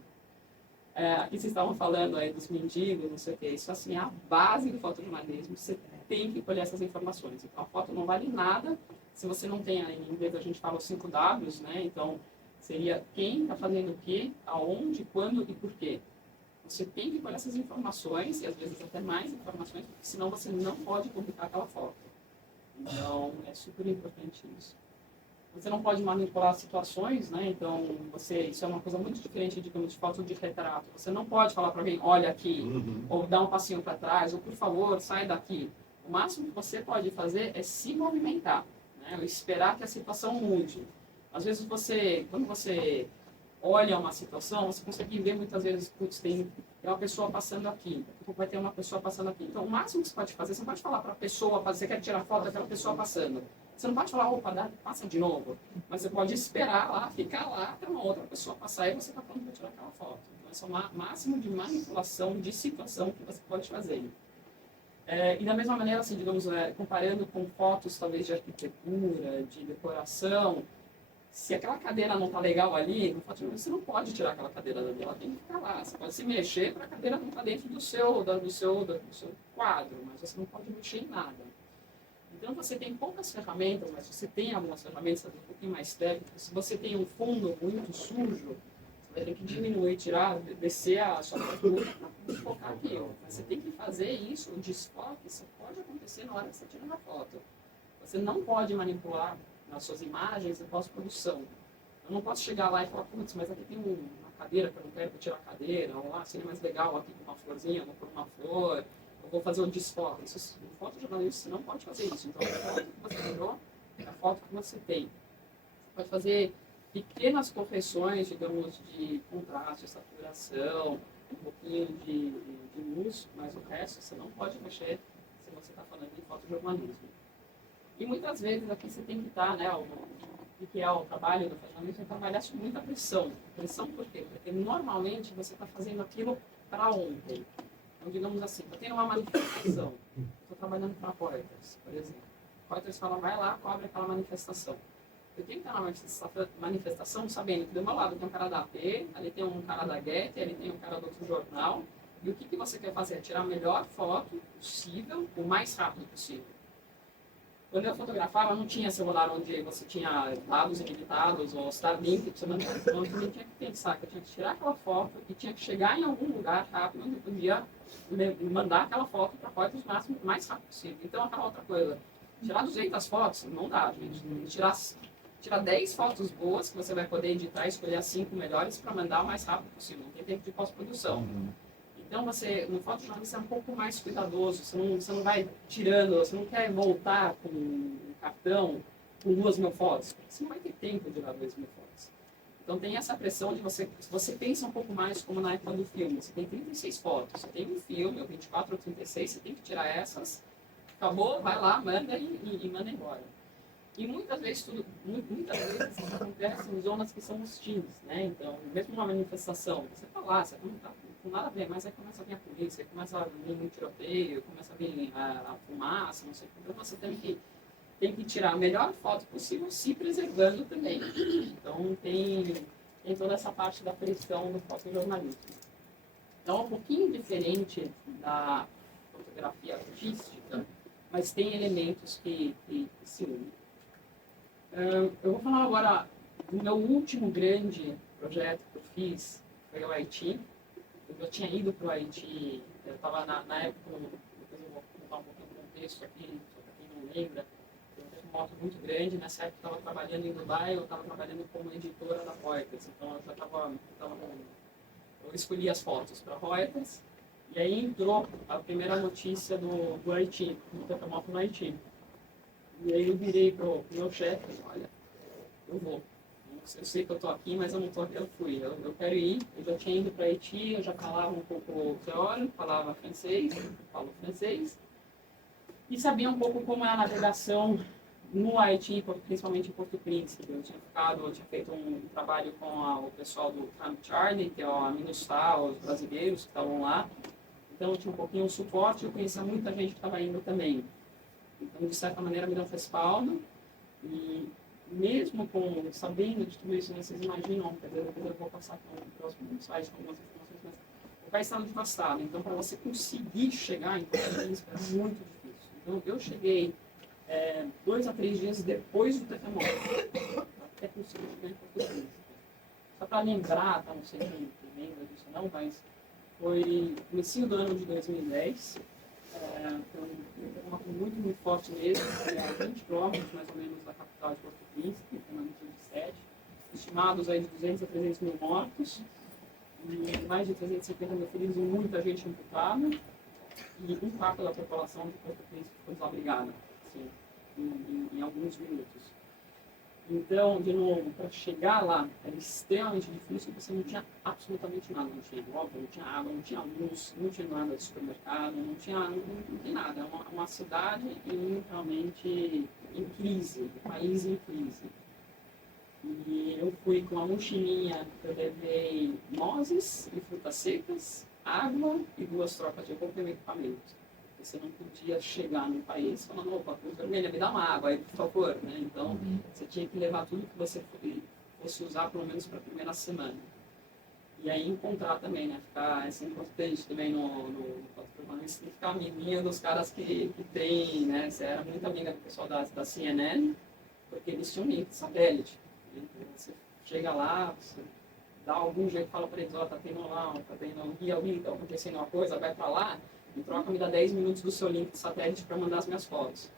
Aqui vocês estavam falando aí dos mendigos, não sei o que, isso assim é a base do fotojornalismo, você tem que colher essas informações. Então a foto não vale nada se você não tem, em inglês a gente fala os 5 Ws, né? Então seria quem está fazendo o quê, aonde, quando e por quê. Você tem que colher essas informações, e às vezes até mais informações, porque senão você não pode publicar aquela foto. Então, é super importante isso. Você não pode manipular situações, né? Então, isso é uma coisa muito diferente, digamos, de foto de retrato. Você não pode falar para alguém, olha aqui, ou dá um passinho para trás, ou por favor, sai daqui. O máximo que você pode fazer é se movimentar, né? Ou esperar que a situação mude. Às vezes, quando você olha uma situação, você consegue ver muitas vezes, putz, tem uma pessoa passando aqui, vai ter uma pessoa passando aqui. Então, o máximo que você pode fazer, você não pode falar para a pessoa, você quer tirar foto daquela pessoa passando. Você não pode falar, opa, passa de novo. Mas você pode esperar lá, ficar lá, até uma outra pessoa passar e você está pronto para tirar aquela foto. Então, esse é o máximo de manipulação de situação que você pode fazer. E da mesma maneira, assim, digamos, comparando com fotos, talvez, de arquitetura, de decoração, se aquela cadeira não está legal ali, você não pode tirar aquela cadeira dali, ela tem que ficar lá. Você pode se mexer para a cadeira não estar dentro do seu quadro, mas você não pode mexer em nada. Então, você tem poucas ferramentas, mas você tem algumas ferramentas um pouquinho mais técnicas. Se você tem um fundo muito sujo, você vai ter que diminuir, tirar, descer a sua captura para focar aquilo. Mas você tem que fazer isso, o desfoque, isso pode acontecer na hora que você tira a foto. Você não pode manipular nas suas imagens em pós-produção. Eu não posso chegar lá e falar, putz, mas aqui tem uma cadeira que eu não quero tirar a cadeira, ou lá seria mais legal aqui com uma florzinha, eu vou pôr uma flor, eu vou fazer um desfoque. Isso, no fotojornalismo você não pode fazer isso. Então, a foto que você tirou é a foto que você tem. Você pode fazer pequenas correções, digamos, de contraste, saturação, um pouquinho de luz, mas o resto você não pode mexer se você está falando de fotojornalismo. E muitas vezes aqui você tem que estar, né, o que é o trabalho do fotojornalismo, é trabalhar com muita pressão. Pressão por quê? Porque normalmente você está fazendo aquilo para ontem. Então, digamos assim, eu tenho uma manifestação, estou trabalhando para Reuters, por exemplo. Reuters fala, vai lá, cobre aquela manifestação. Eu tenho que estar na manifestação sabendo que do meu lado tem um cara da AP, ali tem um cara da Getty, ali tem um cara do outro jornal. E o que você quer fazer? Tirar a melhor foto possível, o mais rápido possível. Quando eu fotografava, não tinha celular onde você tinha dados ilimitados ou Starlink para você mandar. Então eu também tinha que pensar que eu tinha que tirar aquela foto e tinha que chegar em algum lugar rápido onde eu podia mandar aquela foto para a Reuters o mais rápido possível. Então aquela outra coisa, tirar 200 fotos não dá, gente. Tirar 10 fotos boas que você vai poder editar e escolher as 5 melhores para mandar o mais rápido possível. Não tem tempo de pós-produção. Então, você, no fotojornalismo, é um pouco mais cuidadoso. Você não vai tirando, você não quer voltar com um cartão com 2.000 fotos. Porque você não vai ter tempo de tirar 2.000 fotos. Então, tem essa pressão de você pensa um pouco mais como na época do filme. Você tem 36 fotos. Você tem um filme, ou 24 ou 36, você tem que tirar essas. Acabou, vai lá, manda e manda embora. E muitas vezes isso acontece em zonas que são hostis, né? Então, mesmo uma manifestação, você está lá, você não está com nada a ver, mas aí começa a vir a polícia, aí começa a vir um tiroteio, começa a vir a fumaça, não sei o que. Então, você tem que tirar a melhor foto possível, se preservando também. Então, tem toda essa parte da pressão do fotojornalismo. Então, é um pouquinho diferente da fotografia artística, mas tem elementos que se unem. Eu vou falar agora do meu último grande projeto que eu fiz, foi o Haiti. Eu já tinha ido para o Haiti, eu estava na época, depois eu vou contar um pouquinho do contexto aqui, para quem não lembra, eu tive uma moto muito grande, nessa época eu estava trabalhando em Dubai, eu estava trabalhando como editora da Reuters, então eu já eu escolhi as fotos para Reuters, e aí entrou a primeira notícia do Haiti, do terremoto no Haiti. E aí eu virei pro meu chefe e falei, olha, eu vou. Eu sei que eu estou aqui, mas eu não estou aqui, eu fui. Eu quero ir, eu já tinha ido para Haiti, eu já falava um pouco teórico, falava francês, falo francês. E sabia um pouco como é a navegação no Haiti, principalmente em Porto Príncipe. Eu tinha feito um trabalho com o pessoal do Camp Charlie, que é a Minustar, os brasileiros que estavam lá. Então eu tinha um pouquinho de suporte, eu conhecia muita gente que estava indo também. Então, de certa maneira, me deu um respaldo. E mesmo sabendo de tudo isso, né, vocês imaginam, depois eu vou passar para o próximo slide com algumas informações, mas o país estava devastado. Então, para você conseguir chegar em Porto Príncipe é muito difícil. Então, eu cheguei 2 a 3 dias depois do terremoto, até conseguir chegar em Porto Príncipe. Só para lembrar, tá? Não sei quem lembra disso não, mas foi no comecinho do ano de 2010. Foi um terremoto muito forte mesmo, foi a 20 quilômetros mais ou menos da capital de Porto Príncipe, foi na magnitude de 7. Estimados aí de 200 a 300 mil mortos, e mais de 350 mil feridos e muita gente amputada, e um quarto da população de Porto Príncipe ficou desabrigada, assim, em alguns minutos. Então, de novo, para chegar lá era extremamente difícil, porque você não tinha absolutamente nada. Não tinha óbvio, não tinha água, não tinha luz, não tinha nada de supermercado, não tinha nada. É uma cidade realmente em crise, um país em crise. E eu fui com uma mochilinha, eu levei nozes e frutas secas, água e 2 trocas de roupa e equipamento. Você não podia chegar no país falando, opa, Cruz Vermelha, me dá uma água aí, por favor, né? Então, você tinha que levar tudo que você fosse usar, pelo menos para a primeira semana. E aí encontrar também, né? Ficar, é importante também no você ficar amiguinha dos caras que tem, né? Você era muito amiga do pessoal da CNN, porque eles tinham link de satélite. Então, você chega lá, você dá algum jeito, fala para eles, ó, tá tendo lá, tá tendo guia ali, tá acontecendo uma coisa, vai para lá, e troca, me dá 10 minutos do seu link de satélite para mandar as minhas fotos.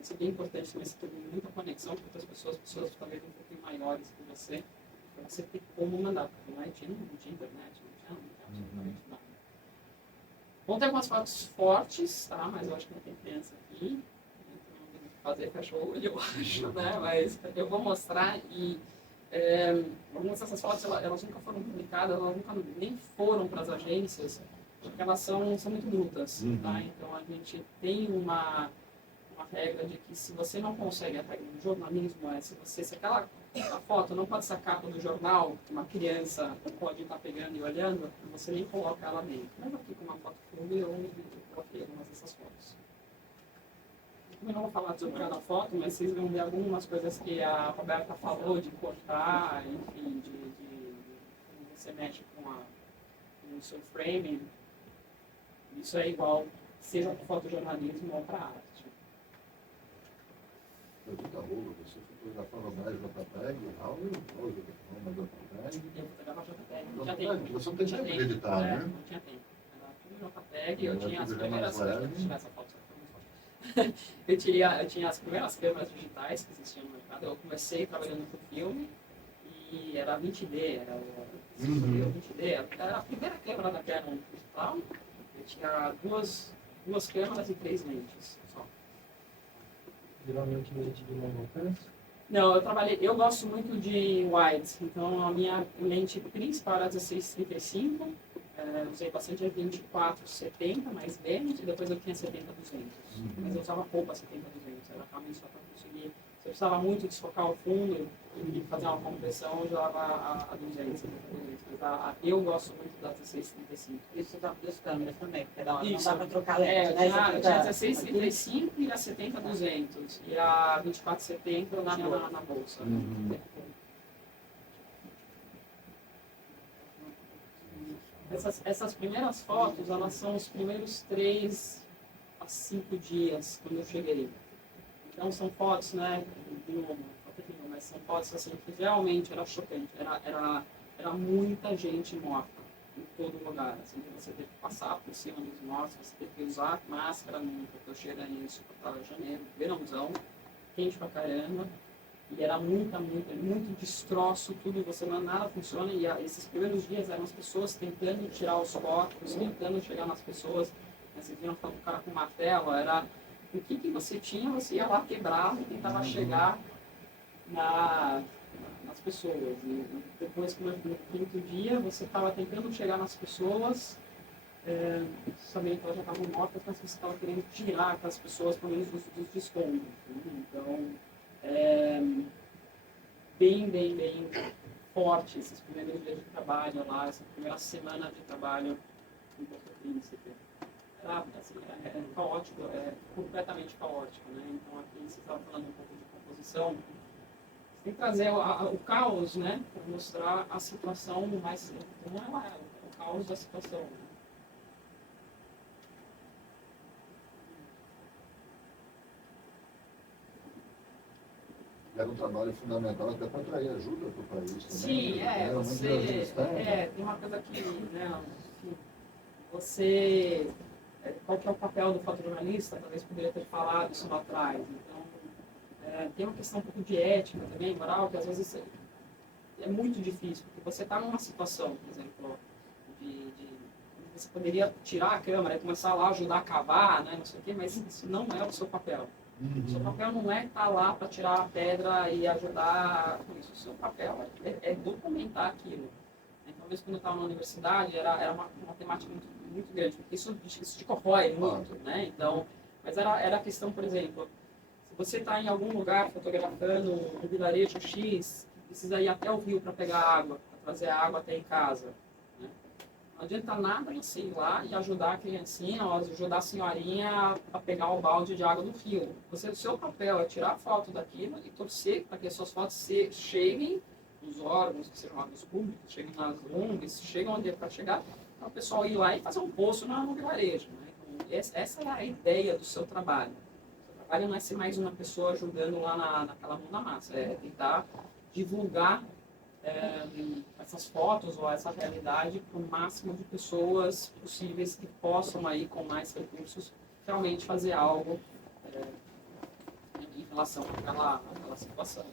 Isso é bem importante também, você ter muita conexão com outras pessoas talvez um pouquinho maiores que você, para você ter como mandar, porque não tinha internet, não tinha absolutamente nada. Vão ter algumas fotos fortes, tá? Mas eu acho que não tem criança aqui, então não tem o que fazer, fecha o olho, eu acho, né? Mas eu vou mostrar e algumas dessas fotos, elas nunca foram publicadas, elas nunca nem foram para as agências, porque elas são muito brutas, tá? Então a gente tem uma regra de que se você não consegue, a regra do jornalismo é, se aquela a foto não pode ser a capa do jornal, que uma criança pode estar pegando e olhando, você nem coloca ela dentro. Mas aqui com uma foto filme, eu coloquei algumas dessas fotos. Eu não vou falar sobre cada foto, mas vocês vão ver algumas coisas que a Roberta falou de cortar, enfim, de como você mexe com o seu framing. Isso é igual, seja para fotojornalismo ou para arte. Eu vi da rua, você fotografava mais JPEG, RAW ou JPEG? Eu fotografava JPEG, não tinha tempo. Você não tem tempo de editar, né? Não tinha tempo. Era tudo JPEG, eu tinha as câmeras, deixa eu tirar essa foto. Eu tinha as primeiras câmeras digitais que existiam no mercado. Eu comecei trabalhando com filme e era 20D, era o 20D, era a primeira câmera da Canon digital. Eu tinha duas câmeras e 3 lentes só. Geralmente lente de longo alcance? Não, eu gosto muito de wides, então a minha lente principal era 16-35, usei bastante a 24-70, mais menos, e depois eu tinha 70-200. Mas eu usava pouco a 70-200, era realmente só para conseguir. Se eu precisava muito desfocar o fundo e fazer uma compressão, eu usava a 200. Mas eu gosto muito da 16-35. Isso dá duas câmeras também, porque não Isso. dá para trocar lente, né? Eu tinha 16-35 e a 70-200. E a 24-70 eu tinha na bolsa. Essas primeiras fotos, elas são os primeiros 3 a 5 dias quando eu cheguei. Então são fotos, né, mas são fotos assim que realmente era chocante. Era muita gente morta em todo lugar. Assim, você teve que passar por cima dos mortos, você teve que usar máscara, porque eu cheguei nisso, porque estava em janeiro, verãozão, quente pra caramba. E era muito destroço, tudo, você não nada funciona. E esses primeiros dias eram as pessoas tentando tirar os corpos, tentando chegar nas pessoas. Vocês viram falando do cara com martelo, era o que você tinha, você ia lá quebrava e tentava chegar nas pessoas. E depois, no 5º dia, você estava tentando chegar nas pessoas, sabendo que elas já estavam mortas, mas você estava querendo tirar aquelas pessoas, pelo menos, dos escombros. Então, bem forte esses primeiros dias de trabalho lá, essa primeira semana de trabalho em Porto Príncipe. Assim, é caótico, é completamente caótico, né? Então aqui você estava falando um pouco de composição, você tem que trazer o caos, né? Para mostrar a situação mais como ela é, o caos da situação. Né? Era um trabalho fundamental até para atrair ajuda para o país também. Sim, tem uma coisa que, né, você, qual que é o papel do fotojornalista, talvez poderia ter falado isso lá atrás. Então, tem uma questão um pouco de ética também, moral, que às vezes é muito difícil, porque você está numa situação, por exemplo, você poderia tirar a câmera e começar lá a ajudar a cavar, né, não sei o quê, mas isso não é o seu papel. O seu papel não é estar lá para tirar a pedra e ajudar com isso. O seu papel é documentar aquilo. Então, mesmo quando eu estava na universidade, era uma temática muito grande, porque isso te corrói muito, né? Então, mas era a questão, por exemplo, se você está em algum lugar fotografando um vilarejo X, precisa ir até o rio para pegar água, para trazer a água até em casa. Não adianta nada você ir lá e ajudar a criancinha ou ajudar a senhorinha a pegar o balde de água do rio. O seu papel é tirar foto daquilo e torcer para que as suas fotos cheguem os órgãos, que sejam órgãos públicos, cheguem nas ONGs, chegam onde é para chegar, para o pessoal ir lá e fazer um poço no vilarejo. Né? Então, essa é a ideia do seu trabalho. O seu trabalho não é ser mais uma pessoa ajudando lá naquela mão na massa, é tentar divulgar essas fotos ou essa realidade para o máximo de pessoas possíveis que possam aí com mais recursos realmente fazer algo em relação àquela situação.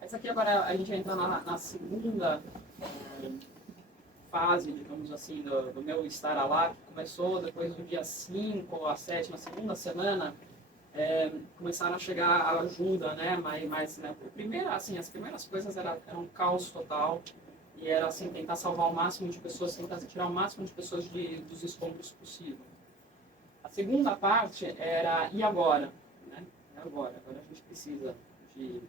Essa aqui agora a gente entra na segunda fase, digamos assim, do meu estar lá, que começou depois do dia 5 ou a 7, na segunda semana, começaram a chegar a ajuda, né? Mas né, primeiro, assim, as primeiras coisas eram um caos total e era assim, tentar salvar o máximo de pessoas, tentar tirar o máximo de pessoas dos escombros possível. A segunda parte era, e agora? Né? E agora? Agora a gente precisa de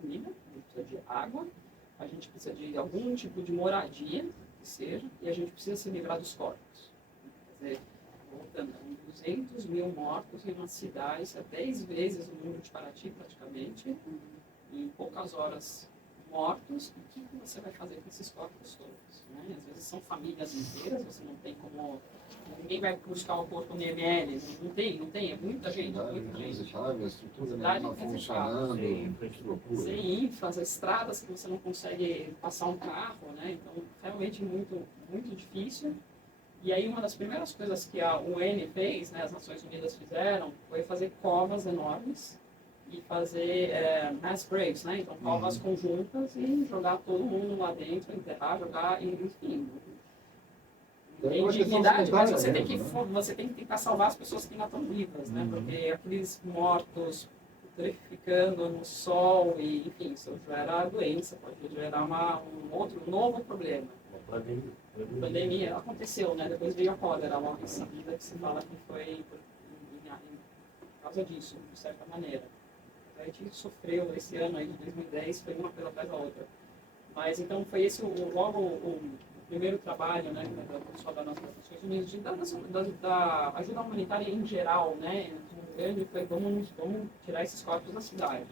comida, a gente precisa de água, a gente precisa de algum tipo de moradia, que seja, e a gente precisa se livrar dos corpos. Quer dizer, voltando, 200 mil mortos em uma cidade, isso é 10 vezes o número de Paraty, praticamente, em poucas horas mortos. O que você vai fazer com esses corpos todos? Né? Às vezes são famílias inteiras, você não tem como... Ninguém vai buscar o corpo no IML, não tem, é muita gente. A estrutura não funcionando, sem infras, estradas que você não consegue passar um carro, né? Então, realmente muito, muito difícil. E aí, uma das primeiras coisas que a UN fez, né, as Nações Unidas fizeram, foi fazer covas enormes e fazer mass graves, né? Então, covas conjuntas e jogar todo mundo lá dentro, enterrar, jogar, enfim. Tem dignidade, mas você tem que tentar salvar as pessoas que ainda estão vivas, né? Porque aqueles mortos ficando no sol, e, enfim, isso gera doença, pode gerar um novo problema. A pandemia aconteceu, né? Depois veio a cólera logo em seguida, que se fala que foi por causa disso, de certa maneira. A gente sofreu esse ano aí de 2010, foi uma coisa atrás da outra. Mas então foi esse logo o primeiro trabalho, né, da pessoal das Nações Unidas, da ajuda humanitária em geral, né, um grande foi vamos tirar esses corpos da cidade.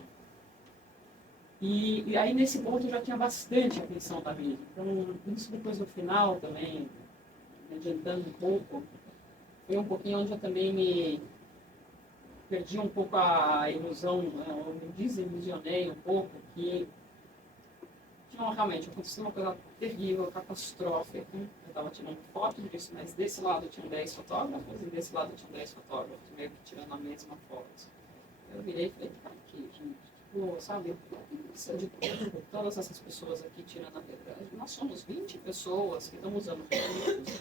E aí nesse ponto já tinha bastante atenção da mídia. Então isso depois no final também, adiantando um pouco, foi um pouquinho onde eu também me perdi um pouco a ilusão, né, eu me desilusionei um pouco que realmente aconteceu uma coisa terrível, catastrófica. Eu estava tirando foto disso, mas desse lado tinham 10 fotógrafos e desse lado tinham 10 fotógrafos, meio que tirando a mesma foto. Eu virei e falei, cara, aqui, gente, tipo, sabe, precisa de todas essas pessoas aqui tirando a verdade. Nós somos 20 pessoas que estamos usando fotos,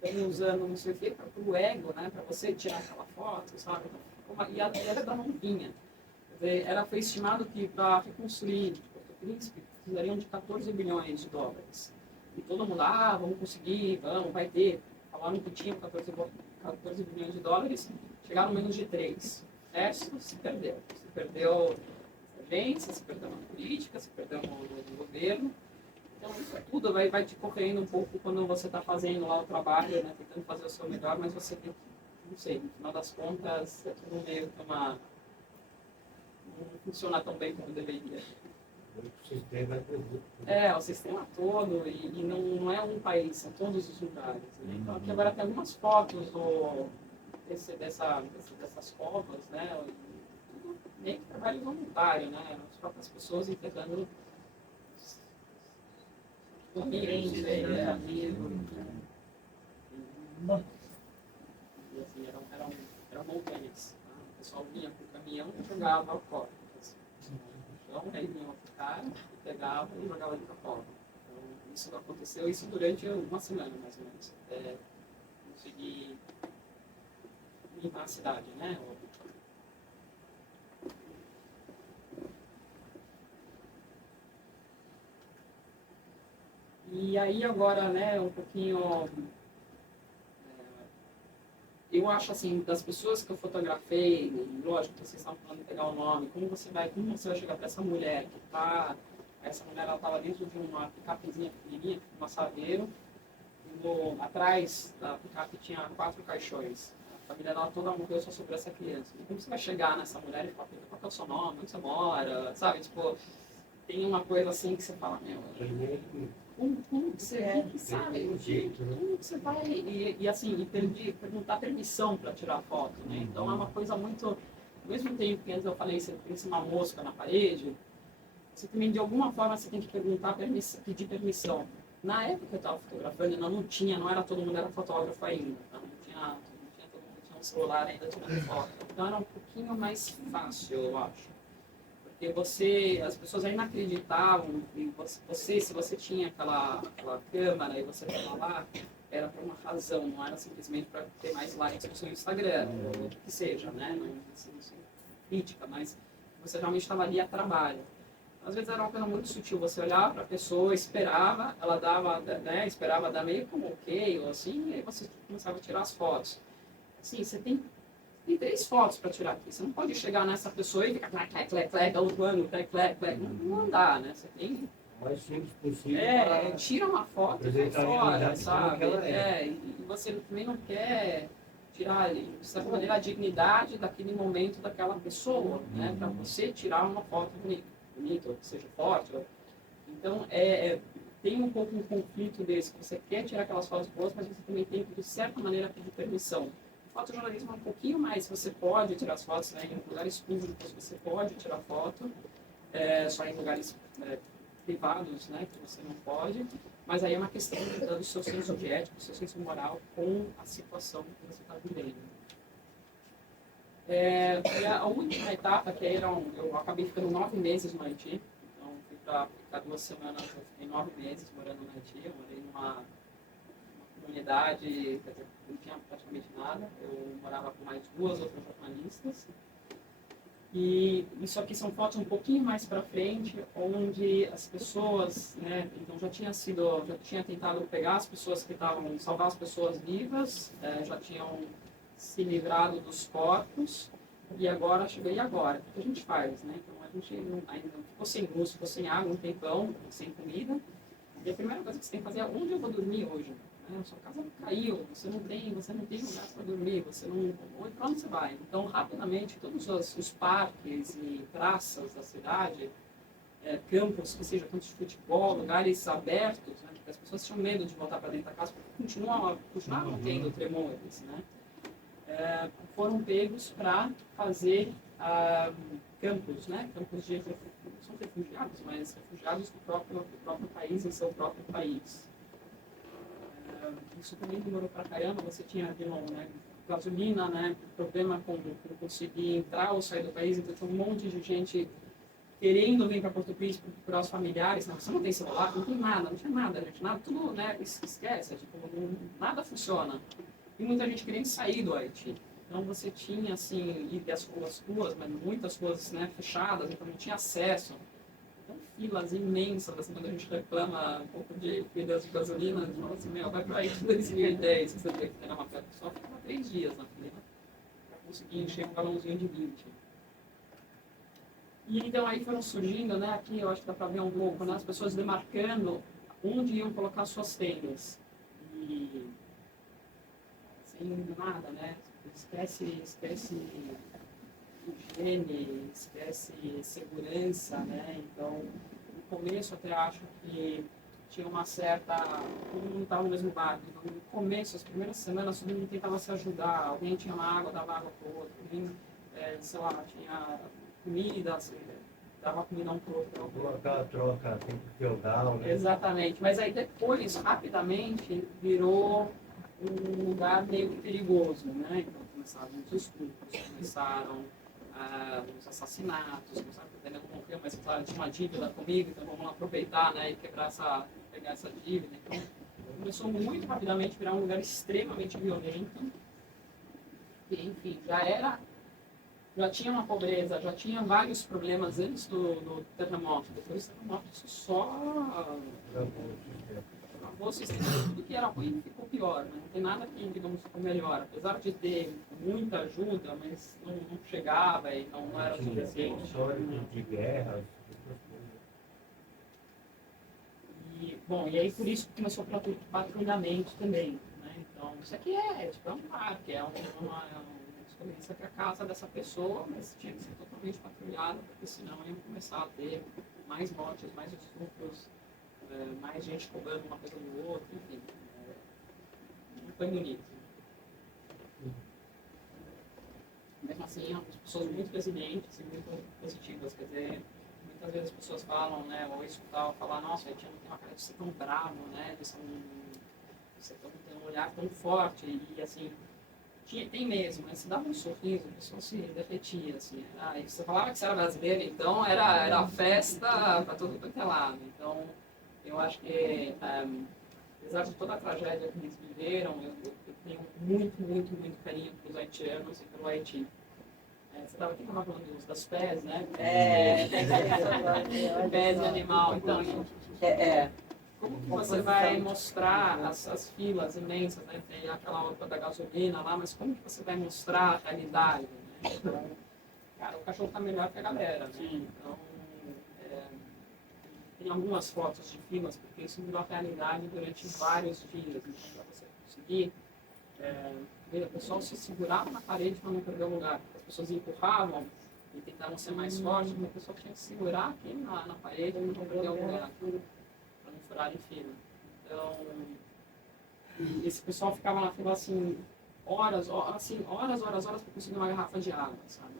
estamos usando não sei o que para o ego, né, para você tirar aquela foto, sabe? E a verdade não vinha. Foi estimado que para reconstruir Porto Príncipe precisariam de 14 bilhões de dólares. E todo mundo, vamos conseguir, vai ter. Falaram que tinham 14 bilhões de dólares, chegaram menos de 3. O resto se perdeu. Se perdeu a agência, se perdeu na política, se perdeu no governo. Então, isso tudo vai te correndo um pouco quando você está fazendo lá o trabalho, né, tentando fazer o seu melhor, mas você tem que, não sei, no final das contas, é tudo meio que não funciona tão bem como deveria. O sistema o sistema todo, e não é um país, são todos os lugares. Né? Então aqui agora tem algumas fotos dessas covas, né? Tudo meio que trabalho voluntário, né? As próprias pessoas enterrando amigos, amigos. E assim, eram montanhas. Tá? O pessoal vinha com o caminhão e jogava o corpo. Então, aí vinha uma cara, pegava e jogava ali para fora. Então, isso aconteceu durante uma semana, mais ou menos, até conseguir limpar a cidade, né? E aí agora, né, um pouquinho... eu acho assim, das pessoas que eu fotografei, lógico que vocês estavam falando de pegar o nome, como você vai chegar para essa mulher que está, essa mulher ela estava dentro de uma picapezinha pequenininha, uma saveiro, atrás da picape tinha 4 caixões, A família dela toda morreu só sobre essa criança. Como você vai chegar nessa mulher e falar, qual que é o seu nome, onde você mora, sabe? Tipo, tem uma coisa assim que você fala, meu, como que você sabe? Como que você vai? E assim, perguntar permissão para tirar foto, né? Então é uma coisa muito. Ao mesmo tempo que antes eu falei, você pensa uma mosca na parede, você também, de alguma forma, você tem que pedir permissão. Na época que eu estava fotografando, não era todo mundo era fotógrafo ainda, tá? Não tinha todo mundo tinha um celular ainda tirando foto. Então era um pouquinho mais fácil, eu acho. Porque as pessoas ainda acreditavam em você, se você tinha aquela câmera e você estava lá, era por uma razão, não era simplesmente para ter mais likes no seu Instagram, ou o que seja, né? Não crítica, mas você realmente estava ali a trabalho. Às vezes era uma coisa muito sutil, você olhava para a pessoa, esperava, ela dava, né, esperava dar meio como ok, ou assim, e aí você começava a tirar as fotos. Assim, você tem 3 fotos para tirar aqui, você não pode chegar nessa pessoa e ficar galopando, não dá, né? Você tem... O mais simples possível. Tira uma foto e vai fora, sabe? E você também não quer tirar, de certa maneira, a dignidade daquele momento daquela pessoa, né? Para você tirar uma foto bonita, ou que seja forte. Então, tem um pouco um conflito desse, que você quer tirar aquelas fotos boas, mas você também tem que, de certa maneira, pedir permissão. O fotojornalismo é um pouquinho mais, você pode tirar as fotos, né? Em lugares públicos você pode tirar foto, só em lugares privados, né, que você não pode, mas aí é uma questão do seu senso de ética, do seu senso moral com a situação que você está vivendo. E a última etapa, que eu acabei ficando 9 meses no Haiti, então fui para ficar 2 semanas, eu fiquei 9 meses morando no Haiti, eu morei numa comunidade, quer dizer, não tinha praticamente nada, eu morava com mais 2 outras jornalistas. E isso aqui são fotos um pouquinho mais para frente, onde as pessoas, né, então já tinha tentado pegar as pessoas que estavam, salvar as pessoas vivas, já tinham se livrado dos corpos, e agora chegou, e agora? O que a gente faz, né? Então a gente ainda ficou sem luz, ficou sem água um tempão, sem comida, e a primeira coisa que você tem que fazer é onde eu vou dormir hoje? A sua casa caiu, você não tem lugar para dormir, para onde você vai? Então, rapidamente, todos os parques e praças da cidade, campos, que sejam campos de futebol, lugares abertos, né, porque as pessoas tinham medo de voltar para dentro da casa, porque continuavam tendo tremores, né? Foram pegos para fazer campos, né? Campos de não são refugiados, mas refugiados do próprio país, em seu próprio país. Isso também demorou pra caramba, você tinha de novo, né, gasolina, né, problema com conseguir entrar ou sair do país, então tinha um monte de gente querendo vir para Porto Príncipe procurar os familiares, não, você não tem celular, não tem nada, não tinha nada, gente, nada, tudo, né, esquece, tipo, nada funciona. E muita gente querendo sair do Haiti. Então você tinha, assim, e as ruas, mas muitas ruas, né, fechadas, então não tinha acesso. Então, filas imensas, assim, quando a gente reclama um pouco de perdas de gasolina, a gente fala assim, vai para aí de 2010, você vê que era uma festa, só ficava 3 dias na fila para conseguir encher um galãozinho de 20. E então aí foram surgindo, né, aqui eu acho que dá para ver um pouco, né, as pessoas demarcando onde iam colocar suas tendas. E sem nada, né, esquece higiene, esquece segurança, né? Então, no começo até acho que tinha uma certa... Todo mundo estava no mesmo barco. Então, no começo, as primeiras semanas, todo mundo tentava se ajudar. Alguém tinha uma água, dava água para o outro. Alguém, sei lá, tinha comida, assim, dava comida um para o outro. Aquela troca feudal, né? Exatamente. Mas aí depois, rapidamente, virou um lugar meio perigoso, né? Então, começaram os estupros, começaram os assassinatos, começaram a ter morrer, mas claro, tinha uma dívida comigo, então vamos aproveitar, né, e pegar essa dívida. Então, começou muito rapidamente a virar um lugar extremamente violento. E, enfim, já tinha uma pobreza, já tinha vários problemas antes do terremoto. Depois do terremoto, isso só o sistema, tudo que era ruim ficou pior, né? Não tem nada que, digamos, ficou melhor. Apesar de ter muita ajuda, mas não chegava e não era suficiente. De guerra. E, bom, e aí por isso começou o patrulhamento também, né? Então, isso aqui é tipo, é um parque, uma experiência que é a casa dessa pessoa, mas tinha que ser totalmente patrulhada, porque senão iam começar a ter mais mortes, mais estupros, mais gente roubando uma coisa do outro, enfim. Não foi bonito. Mesmo assim, são pessoas muito resilientes e muito positivas, quer dizer, muitas vezes as pessoas falam, né, ou escutar, falar, nossa, a gente não tem uma cara de ser tão bravo, né, de ser tem um olhar tão forte, e assim, tem mesmo, né, se dava um sorriso, a pessoa se derretia, assim, e você falava que você era brasileiro, então era festa para todo quanto é lado, então eu acho que, apesar de toda a tragédia que eles viveram, eu tenho muito carinho pelos haitianos e pelo Haiti. Você estava aqui falando das pés, né? Pés de animal. Então, como que você vai mostrar as filas imensas, né? Tem aquela outra da gasolina lá, mas como que você vai mostrar a realidade? Né? Então, cara, o cachorro está melhor que a galera, né? Então, tem algumas fotos de filas, porque isso virou a realidade durante vários dias. Então, para você conseguir, o pessoal se segurava na parede para não perder o lugar. As pessoas empurravam e tentavam ser mais fortes, mas o pessoal tinha que segurar aqui na parede para não perder o lugar, para não furar em fila. Então, esse pessoal ficava na fila assim, horas para conseguir uma garrafa de água, sabe?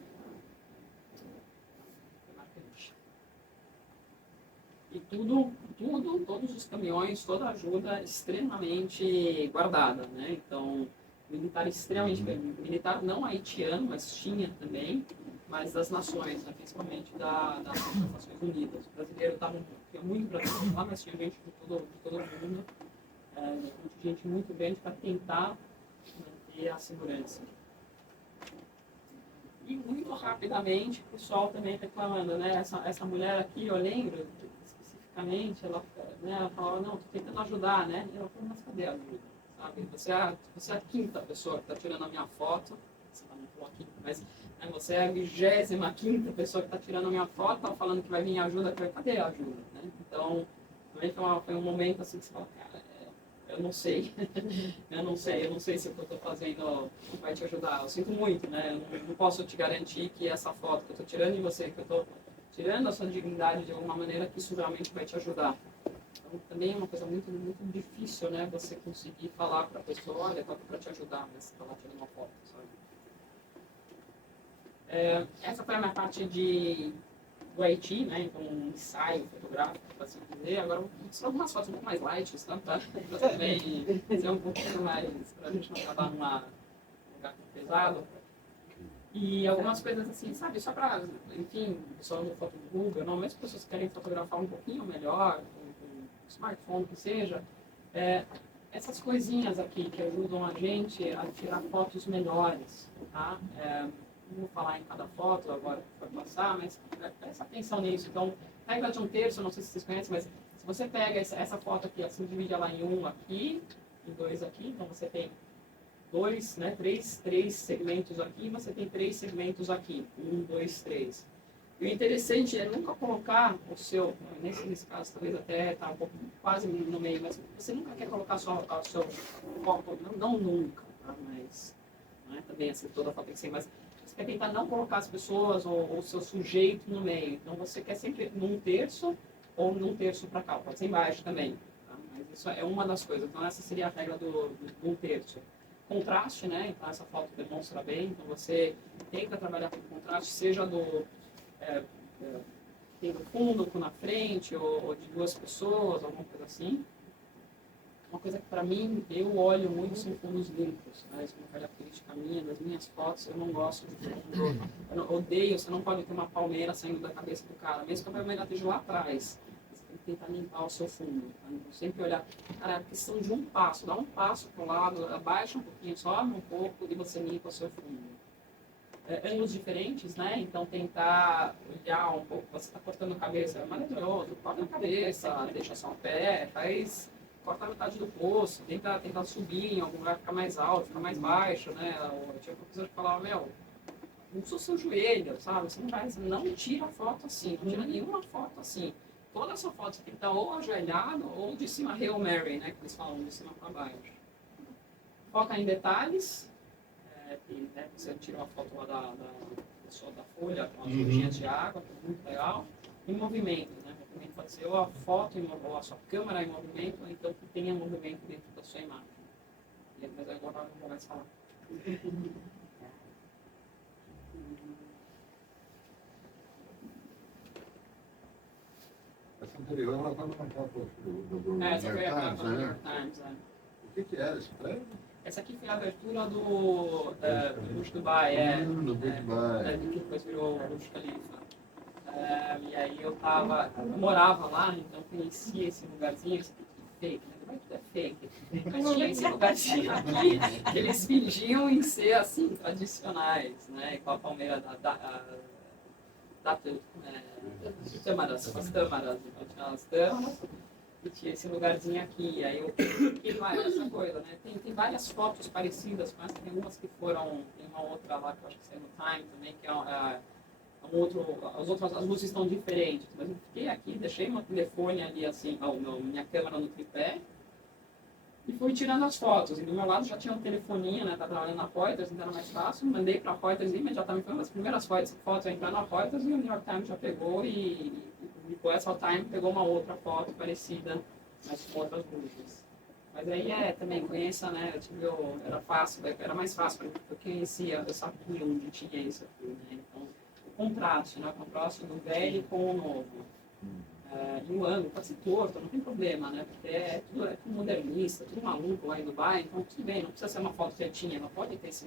E todos os caminhões, toda a ajuda extremamente guardada, né? Então, militar extremamente bem. Militar não haitiano, mas tinha também, mas das nações, né? Principalmente das Nações Unidas. O brasileiro tinha muito brasileiro lá, mas tinha gente de todo mundo, gente muito grande para tentar manter a segurança. E muito rapidamente, o pessoal também reclamando, né? Essa mulher aqui, eu lembro, especificamente, ela falava, não, estou tentando ajudar, né? E ela falou, mas cadê a ajuda? Sabe? Você é a quinta pessoa que está tirando a minha foto, você não falou aqui, mas você é a 25ª pessoa que está tirando a minha foto, tá falando que vai vir ajuda, cadê a ajuda? Né? Então, também foi um momento assim que você fala, cara, eu não sei, eu não sei se o que eu estou fazendo vai te ajudar, eu sinto muito, né? Eu não posso te garantir que essa foto que eu estou tirando em você, que eu estou tirando a sua dignidade de alguma maneira, que isso realmente vai te ajudar. Então, também é uma coisa muito difícil, né? Você conseguir falar para a pessoa, olha, estou para te ajudar, mas você está lá tirando uma foto, sabe? Essa foi a minha parte do Haiti, né? Então, um ensaio fotográfico, para assim dizer. Agora, vou mostrar algumas fotos um pouco mais light, tá? Para também ser um pouquinho mais, para a gente não acabar num lugar tão pesado. E algumas coisas assim, sabe? Só para, enfim, só no foto do Google, não, mesmo pessoas que querem fotografar um pouquinho melhor, com smartphone que seja, essas coisinhas aqui que ajudam a gente a tirar fotos melhores, tá? Não vou falar em cada foto agora que vai passar, mas presta atenção nisso. Então, regra de um terço, não sei se vocês conhecem, mas se você pega essa foto aqui, assim, divide ela em um aqui e dois aqui, então você tem três segmentos aqui, você tem 3 segmentos aqui, 1, 2, 3. E o interessante é nunca colocar o seu, nesse caso talvez até está um pouco quase no meio, mas você nunca quer colocar só o seu foco, não nunca, tá? Mas não é também assim toda a foto tem que ser, mas você quer tentar não colocar as pessoas ou o seu sujeito no meio. Então você quer sempre num terço ou num terço para cá, pode ser embaixo também, tá? Mas isso é uma das coisas, então essa seria a regra do 1/3. Contraste, né? Então essa foto demonstra bem, então você tenta trabalhar com contraste, seja tem do fundo com na frente, ou de 2 pessoas, alguma coisa assim. Uma coisa que para mim, eu olho muito são fundos limpos, né? Isso é uma característica minha, das minhas fotos, eu não gosto de fundo, eu odeio, você não pode ter uma palmeira saindo da cabeça do cara, mesmo que a palmeira esteja lá atrás. Tem que tentar limpar o seu fundo. Tá? Então, sempre olhar, cara, é questão de um passo, dá um passo para o lado, abaixa um pouquinho, sobe um pouco e você limpa o seu fundo. Ângulos diferentes, né? Então tentar olhar um pouco, você está cortando a cabeça, é maravilhoso, corta a cabeça, deixa só o pé, corta a metade do poço, tenta subir em algum lugar, ficar mais alto, ficar mais baixo, né? Tinha uma professora que falava, usa o seu joelho, sabe? Você não tira a foto assim, não tira nenhuma foto assim. Toda essa foto tem que estar ou ajoelhado ou de cima Hail Mary, né? Que eles falam de cima para baixo. foca em detalhes, e, né, você tira uma foto lá da pessoa da folha, com as gotinhas de água, que é muito legal, e movimento, né? Movimento pode ser ou a foto, ou a sua câmera em movimento, ou então que tenha movimento dentro da sua imagem. Mas agora eu não vou mais falar. Essa anterior, ela estava na capa do New Essa foi a York capa Times, do New né? York Times. O que era esse prédio? Essa aqui foi a abertura do Burj Dubai, Do Burj Dubai. que depois virou Burj Khalifa. E aí eu morava lá, então conhecia esse lugarzinho, esse fake, né? Não é que é fake. Mas tinha esse lugarzinho aqui que eles fingiam em ser assim, tradicionais, né? Com a palmeira tâmaras, as tâmaras, então tinha as tâmaras. E tinha esse lugarzinho aqui, aí eu fiquei mais essa coisa, né? Tem várias fotos parecidas com essa, tem umas que foram, tem uma outra lá que eu acho que saiu no Time também, que é as luzes estão diferentes, mas eu fiquei aqui, deixei meu telefone ali assim, minha câmera no tripé, e fui tirando as fotos. E do meu lado já tinha um telefoninho, né? Tá trabalhando na Reuters, então era mais fácil. Mandei para a Reuters e imediatamente foi uma das primeiras fotos a entrar na Reuters e o New York Times já pegou e depois o Time pegou uma outra foto parecida, mas com outras luzes. Mas aí também conheça, né? Era fácil, era mais fácil para mim, porque eu conhecia, eu sabia onde tinha isso aqui, né? Então, o contraste, né? O contraste do velho com o novo. E o ângulo pode ser torto, não tem problema, né? Porque é tudo modernista, tudo maluco lá em Dubai, então tudo bem, não precisa ser uma foto retinha, ela pode ter esse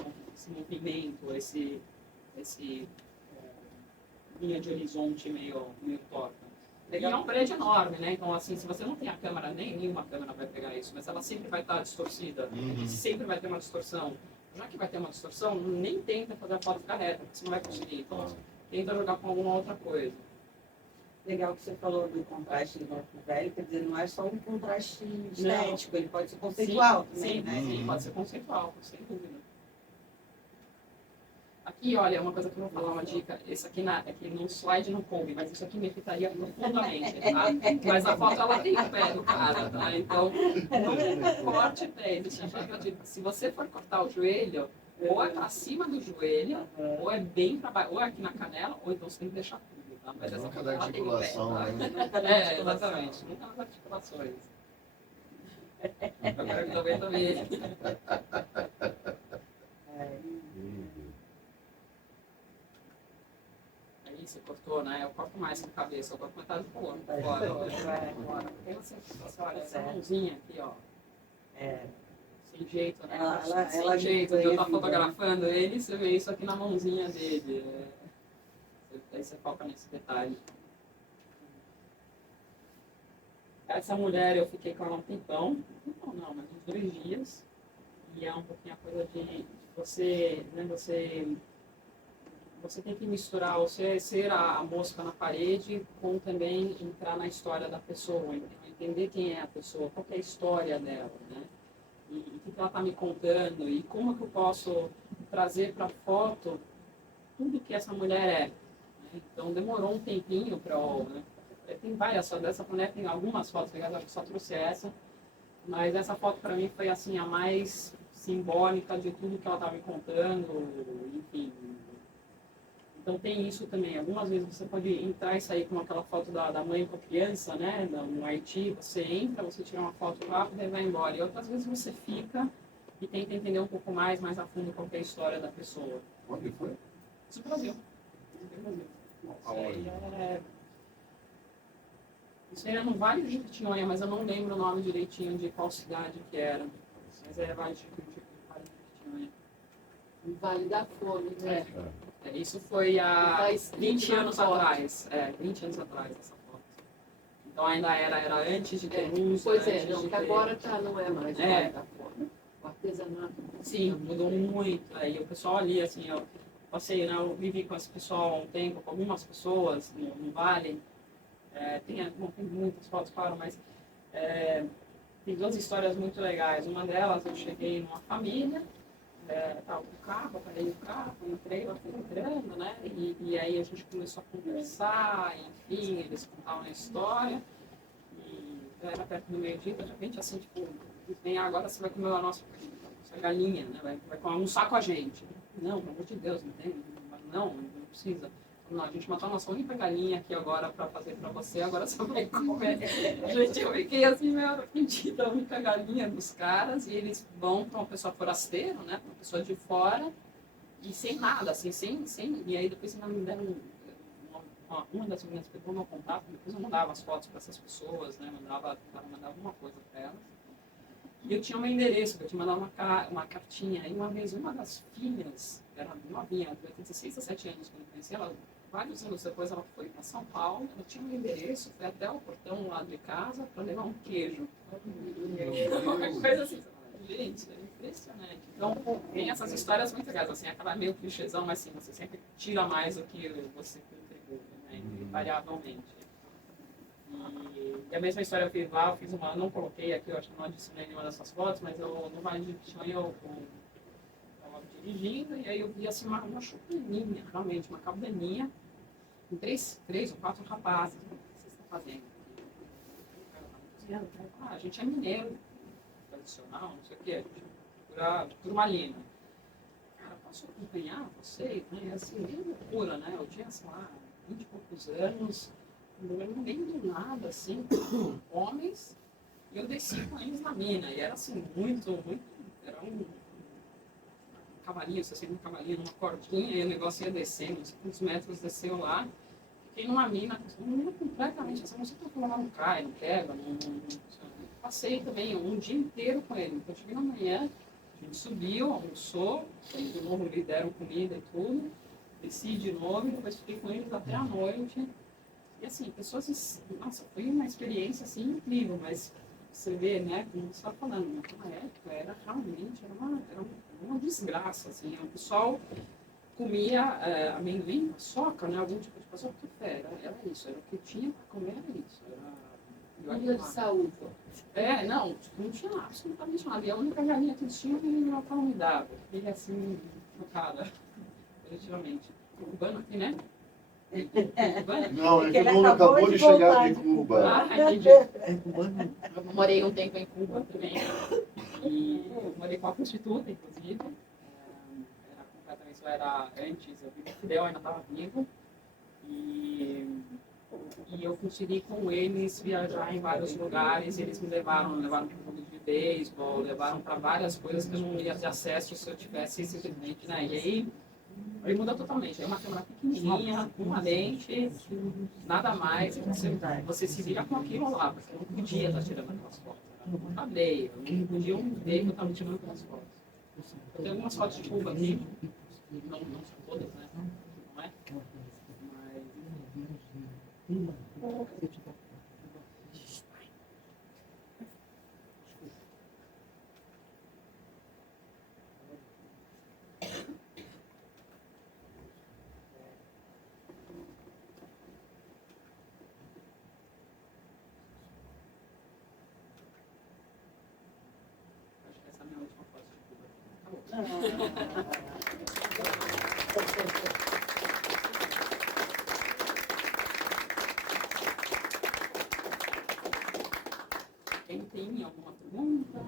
movimento, esse linha de horizonte meio torta. E é um prédio enorme, né? Então, assim, se você não tem a câmera, nenhuma câmera vai pegar isso, mas ela sempre vai estar distorcida, sempre vai ter uma distorção. Já que vai ter uma distorção, nem tenta fazer a foto ficar reta, porque você não vai conseguir. Então, tenta jogar com alguma outra coisa. Legal que você falou do contraste do novo velho, quer dizer, não é só um contraste estético, ele pode ser conceitual também, sim, né? Sim, pode ser conceitual, sem dúvida. Aqui, olha, uma coisa que eu vou falar, uma dica, esse aqui, no slide não coube, mas isso aqui me irritaria profundamente, tá? Mas a foto, ela tem o pé do cara, tá? Então, não corte o pé. Se você for cortar o joelho, ou é pra cima do joelho, ou é bem pra baixo, ou é aqui na canela, ou então você tem que deixar tudo. Mas essa Nunca da foto, ela tem o pé, articulação, tá? né? Exatamente. Nunca nas articulações. Agora que também também. Aí você cortou, né? Eu corto mais com a cabeça, eu corto metade do corpo. Fora. Tem olha, essa mãozinha aqui, ó. Sem jeito, né? Sem jeito. Eu tô fotografando ele, você vê isso aqui na mãozinha dele. Aí você foca nesse detalhe. Essa mulher, eu fiquei com ela um tempão. Não, mas uns 2 dias. E é um pouquinho a coisa de você, né, você tem que misturar você ser a mosca na parede com também entrar na história da pessoa, entender quem é a pessoa, qual é a história dela, né? E o que ela está me contando e como que eu posso trazer para a foto tudo que essa mulher é. Então demorou um tempinho para tem várias fotos dessa mulher, tem algumas fotos legais, acho que só trouxe essa, mas essa foto para mim foi assim a mais simbólica de tudo que ela estava me contando, enfim. Então tem isso também. Algumas vezes você pode entrar e sair com aquela foto da mãe com a criança, né? No Haiti, você entra, você tira uma foto rápida e vai embora. E outras vezes você fica e tenta entender um pouco mais a fundo qual é a história da pessoa. Onde foi? Isso é o Brasil. Isso aí era no Vale do Jequitinhonha, mas eu não lembro o nome direitinho de qual cidade que era. Mas era Vale do Jequitinhonha. O Vale da Fome, né? Isso foi há 20 anos atrás. 20 anos atrás essa foto. Então ainda era antes de ter luz. Pois é, não, que agora não é mais o Vale da Fome. O artesanato. Sim, mudou muito. Aí o pessoal ali, assim, eu passei, né, eu vivi com esse pessoal há um tempo, com algumas pessoas no Vale. Tem muitas fotos, claro, mas tem 2 histórias muito legais. Uma delas, eu cheguei numa família, tava com o carro, parei o carro, entrei, ela foi entrando, né? E aí a gente começou a conversar, enfim, eles contavam a história. E já era perto do meio-dia, de repente, assim, tipo, vem agora você vai comer a nossa comida. Você galinha, né? Vai almoçar com a gente. Não, pelo amor de Deus, não tem, não precisa. Não, a gente matou a nossa única galinha aqui agora para fazer para você, agora você vai comer. Gente, eu fiquei assim, meio arrependida, a única galinha dos caras, e eles vão para uma pessoa forasteira, né, uma pessoa de fora, e sem nada, assim, sem. E aí depois ainda me deram, uma das meninas pegou meu contato, depois eu mandava as fotos para essas pessoas, né, mandava uma coisa para elas. E eu tinha um endereço, eu tinha mandado uma cartinha, e uma vez uma das filhas, era novinha, ela tinha 16, 17 anos quando eu conheci ela, vários anos depois ela foi para São Paulo, ela tinha um endereço, foi até o portão lá de casa para levar um queijo. Uma coisa assim, gente, é impressionante. Então, tem essas histórias muito legais, assim, acaba meio clichêzão, mas assim, você sempre tira mais do que você contribui, né, invariavelmente. E a mesma história eu fiz lá, eu fiz uma, não coloquei aqui, eu acho que não adicionei nenhuma dessas fotos, mas no Vale de Jequitinhonha eu estava dirigindo e aí eu vi assim uma chupininha, realmente, uma cabaninha, com três ou quatro rapazes. O que vocês estão fazendo? A gente é mineiro, tradicional, não sei o quê, a gente procura uma linha. Cara, posso acompanhar vocês? Né? Assim, meio loucura, né? Eu tinha, sei lá, 20 e poucos anos, não lembro nem do nada, assim, homens, e eu desci com eles na mina, e era assim, era um cavalinho, você senta um cavalinho numa cordinha, e o negócio ia descendo, uns quantos metros desceu lá, fiquei numa mina completamente, assim, não sei como ela não cai, não quebra, passei também um dia inteiro com ele, então eu cheguei na manhã, a gente subiu, almoçou, aí de novo me deram comida e tudo, desci de novo, e depois fiquei com eles até a noite. E assim, pessoas, nossa, foi uma experiência assim incrível, mas você vê, né, como você está falando, naquela época era realmente uma desgraça, assim, o pessoal comia amendoim, paçoca, né, algum tipo de paçoca, café, era isso, era o que tinha para comer, era isso, Vida de saúde. Não, tipo, não tinha absolutamente nada, e a única galinha que eles tinham era no Natal me dava, fiquei assim, chocada, definitivamente. Urbano aqui, né? Não, é que o Lula acabou de chegar de Cuba. Entendi. Eu morei um tempo em Cuba também. E eu morei com a prostituta, inclusive. Era completamente, isso era antes, o Fidel ainda estava vivo. E eu consegui com eles viajar em vários lugares. Eles me levaram para o clube de beisebol, levaram para várias coisas que eu não ia ter acesso se eu tivesse simplesmente, né? E aí muda totalmente. É uma câmera pequenininha, uma lente, nada mais. Você se vira com aquilo lá, porque eu não podia estar tirando aquelas fotos. Eu falei, eu não podia ver que eu estava tirando aquelas fotos. Eu tenho algumas fotos de Cuba aqui, não são todas, né? Não é? Acho que essa é a minha última foto de Cuba. Quem tem alguma pergunta?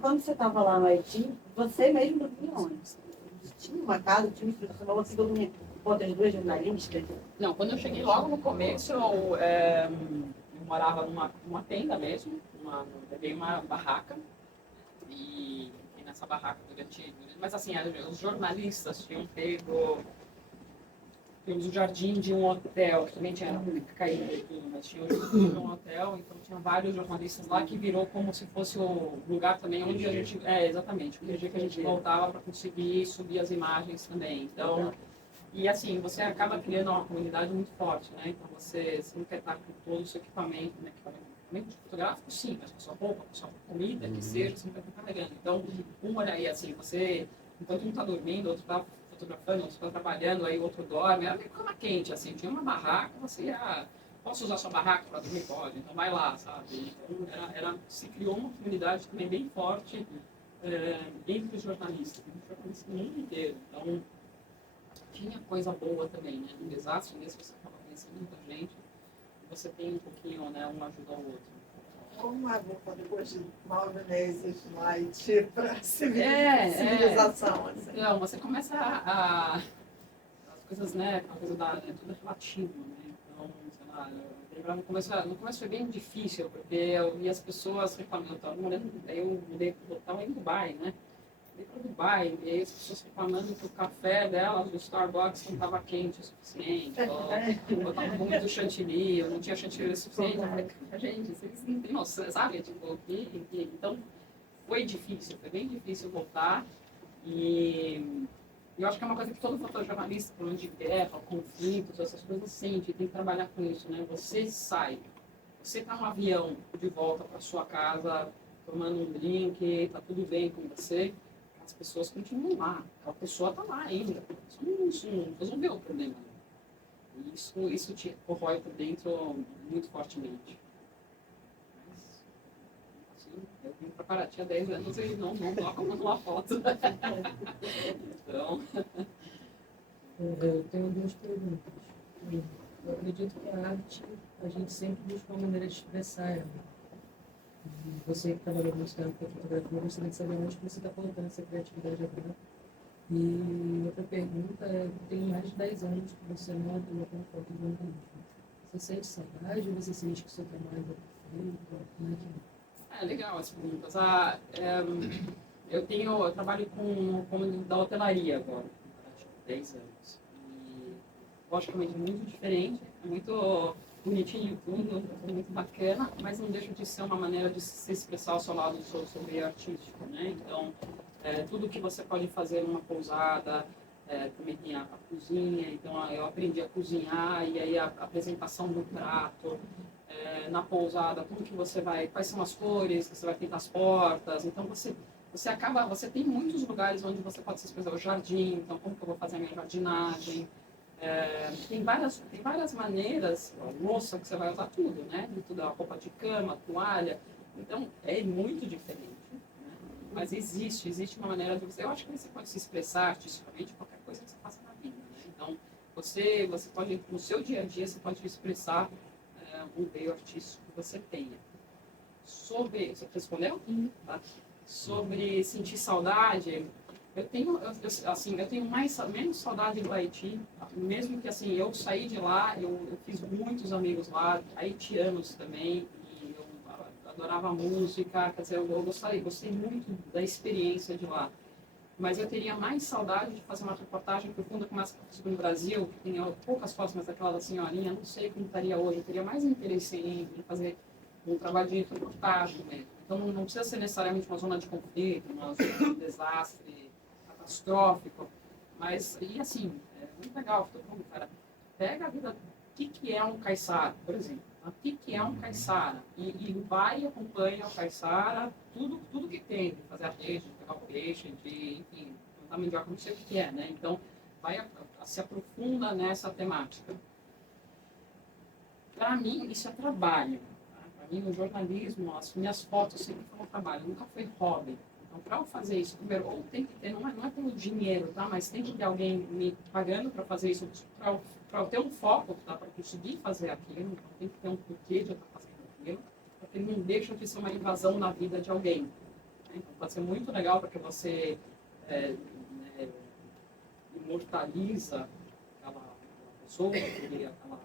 Quando você estava lá no Haiti, você mesmo dormia onde? Tinha uma casa, tinha uma estrutura, você falou que dormia com outras duas jornalistas? Não, quando eu cheguei logo no começo, eu morava numa tenda mesmo, peguei uma barraca, e nessa barraca mas assim, os jornalistas tinham pego temos o jardim de um hotel, que também tinha caído e tudo, mas tinha o jardim de um hotel, então tinha vários jornalistas lá que virou como se fosse o lugar também onde a gente... exatamente, o dia que a gente voltava para conseguir subir as imagens também. Então, e assim, você acaba criando uma comunidade muito forte, né? Então você não quer estar com todo o seu equipamento, né? Equipamento fotográfico, sim, mas com sua roupa, com sua comida, que seja, você não vai estar carregando. Então, olha aí, assim, você, enquanto um está dormindo, outro está fotografando, outro está trabalhando, aí o outro dorme, era meio cama quente, assim, tinha uma barraca, você ia, posso usar sua barraca para dormir? Pode, então vai lá, sabe? Então, se criou uma comunidade também bem forte entre os jornalistas do mundo inteiro. Então, tinha coisa boa também, né? No desastre desse, você acaba conhecendo muita gente, você tem um pouquinho, né, um ajuda o outro. Como é bom depois de 9 meses no Haiti para civilização. Assim. Então, você começa as coisas, né, a coisa da, é tudo relativo, né? Então, sei lá, no começo foi bem difícil, porque eu via as pessoas reclamando, eu estava em Dubai, né? Fui para Dubai, e aí as pessoas reclamando que o café delas do Starbucks não estava quente o suficiente, ou estava com muito chantilly, ou não tinha chantilly o suficiente. Eu falei, gente, vocês não têm noção, sabe? Tipo, então, foi difícil, foi bem difícil voltar. E eu acho que é uma coisa que todo fotojornalista, falando de guerra, conflitos, essas coisas, sente, tem que trabalhar com isso, né? Você sai, você está no avião de volta para sua casa, tomando um drink, tá tudo bem com você, as pessoas continuam lá, a pessoa está lá ainda, você não resolveu o problema. Isso te corrói por dentro muito fortemente. Mas, assim, eu vim para Paraty há 10 anos e não coloco uma foto. Então... Eu tenho duas perguntas. Eu acredito que a arte, a gente sempre busca uma maneira de expressar ela. Você que trabalhou muito tempo com a fotografia, eu gostaria de saber onde você está colocando essa criatividade agora. E outra pergunta é, tem mais de 10 anos que você não atua com foto de jornalismo. Você sente saudade ou você sente que o seu trabalho é feito? Como é que é? Legal as perguntas. Eu trabalho com da hotelaria agora, acho que 10 anos. E, logicamente, muito diferente, é muito bonitinho tudo, é muito bacana, mas não deixa de ser uma maneira de se expressar ao seu lado sobre artístico, né? Então, tudo que você pode fazer numa pousada, também tem a cozinha, então eu aprendi a cozinhar, e aí a apresentação do prato, na pousada, como que você vai, quais são as cores que você vai pintar as portas, então você tem muitos lugares onde você pode se expressar, o jardim, então como que eu vou fazer a minha jardinagem, tem várias maneiras, a louça que você vai usar tudo, né, de tudo, a roupa de cama, a toalha, então é muito diferente, né? Mas existe uma maneira de você, eu acho que você pode se expressar artisticamente qualquer coisa que você faça na vida, né? Então você pode, no seu dia a dia, você pode expressar um meio artístico que você tenha. Você respondeu? Tá? Sobre sentir saudade, eu tenho menos saudade do Haiti, mesmo que assim, eu saí de lá, eu fiz muitos amigos lá, haitianos também, e eu adorava a música, quer dizer, eu gostei muito da experiência de lá. Mas eu teria mais saudade de fazer uma reportagem profunda como essa que eu fiz no Brasil, que tem poucas fotos, mas aquela da senhorinha, não sei como estaria hoje. Eu teria mais interesse em fazer um trabalho de reportagem mesmo. Então não precisa ser necessariamente uma zona de conflito, uma zona de desastre catastrófico, mas, e assim, é muito legal, todo mundo, cara, pega a vida, o que é um caiçara, por exemplo, o que é um caiçara, e vai e acompanha o caiçara, tudo que tem, de fazer a rede, de pegar o peixe, de, enfim, plantar mandioca, não sei o que é, né, então, se aprofunda nessa temática. Para mim, isso é trabalho, tá? Para mim, no jornalismo, as minhas fotos sempre foram trabalho, nunca foi hobby. Então, para eu fazer isso, primeiro, ou tem que ter, não é pelo dinheiro, tá? Mas tem que ter alguém me pagando para fazer isso, para eu ter um foco, tá? Para conseguir fazer aquilo, então tem que ter um porquê de eu estar fazendo aquilo, porque não deixa de ser uma invasão na vida de alguém. Né? Então, pode ser muito legal, porque você imortaliza aquela pessoa, aquela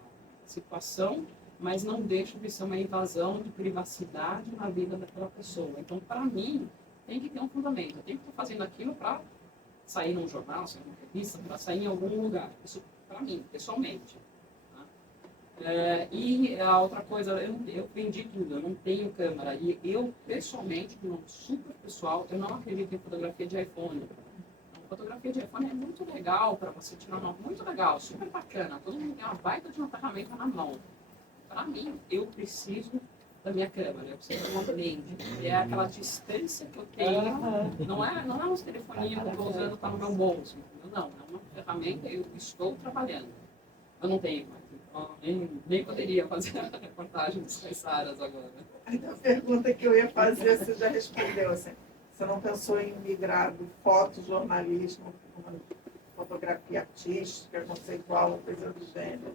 situação, mas não deixa de ser uma invasão de privacidade na vida daquela pessoa. Então, para mim, tem que ter um fundamento. Eu tenho que estar fazendo aquilo para sair num jornal, sair numa revista, para sair em algum lugar. Isso para mim, pessoalmente. Tá? E a outra coisa, eu vendi tudo, eu não tenho câmera. E eu, pessoalmente, de um super pessoal, eu não acredito em fotografia de iPhone. Então, fotografia de iPhone é muito legal para você tirar uma... Muito legal, super bacana. Todo mundo tem uma baita de uma ferramenta na mão. Para mim, eu preciso da minha câmera, eu preciso de uma lente, que é aquela distância que eu tenho, não é um telefoninho que eu estou usando para no meu bolso, não, é uma ferramenta, eu estou trabalhando. Eu não tenho mais, então nem poderia fazer a reportagem dos caiçaras agora. A pergunta que eu ia fazer, você já respondeu, assim, você não pensou em migrar do fotojornalismo para uma fotografia artística, conceitual, uma coisa do gênero?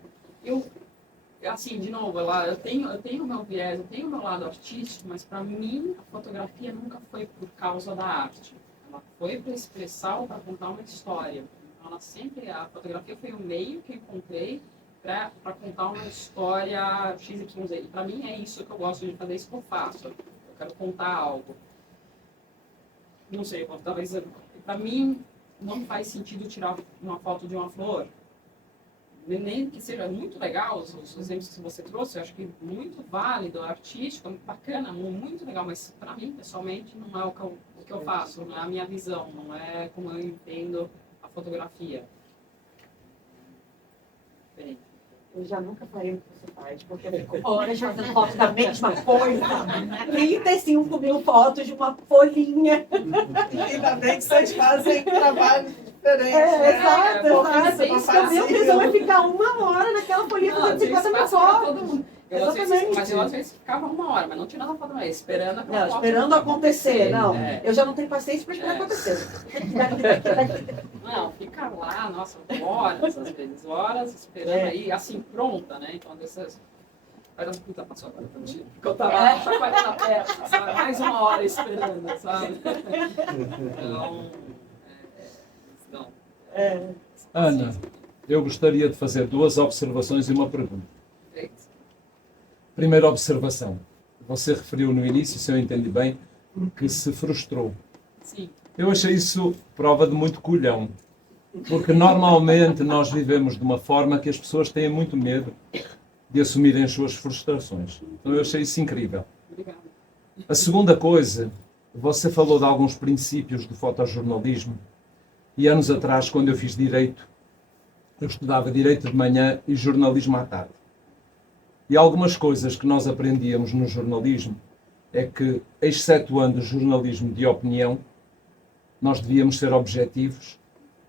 assim, de novo, eu tenho o meu viés, eu tenho o meu lado artístico, mas para mim a fotografia nunca foi por causa da arte. Ela foi para expressar ou para contar uma história. Então, a fotografia foi o meio que eu encontrei para contar uma história X, Y, Z. E para mim é isso que eu gosto de fazer, isso que eu faço. Eu quero contar algo. Não sei, talvez para mim não faz sentido tirar uma foto de uma flor. Nem que seja muito legal, os exemplos que você trouxe, eu acho que muito válido, artístico, bacana, muito legal, mas para mim, pessoalmente, não é o que eu faço, não é a minha visão, não é como eu entendo a fotografia. Bem, Eu já nunca farei o que você faz, porque eu fico horas fazendo foto da mesma coisa. 35 mil fotos de uma folhinha. Ainda bem que vocês fazem trabalho diferente, Exato, Porque exato. A minha visão é ficar 1 hora naquela folhinha fazendo 50 mil fotos. Exatamente. Mas eu às vezes ficava 1 hora, mas não tirando a foto, mas esperando a Não, foto esperando acontecer, não. É. Eu já não tenho paciência para esperar acontecer. Não, fica lá, nossa, horas às vezes, horas esperando aí, assim, pronta, né? Então, dessas. Vai dar puta, passou agora, porque eu tava chacoalhando a peça, sabe? Mais 1 hora esperando, sabe? Então, Ana, eu gostaria de fazer 2 observações e uma pergunta. Primeira observação. Você referiu no início, se eu entendi bem, que se frustrou. sim. Eu achei isso prova de muito culhão. Porque normalmente nós vivemos de uma forma que as pessoas têm muito medo de assumirem as suas frustrações. Então eu achei isso incrível. Obrigada. A segunda coisa, você falou de alguns princípios do fotojornalismo. E anos atrás, quando eu fiz Direito, eu estudava Direito de manhã e Jornalismo à tarde. E algumas coisas que nós aprendíamos no jornalismo é que, excetuando o jornalismo de opinião, nós devíamos ser objetivos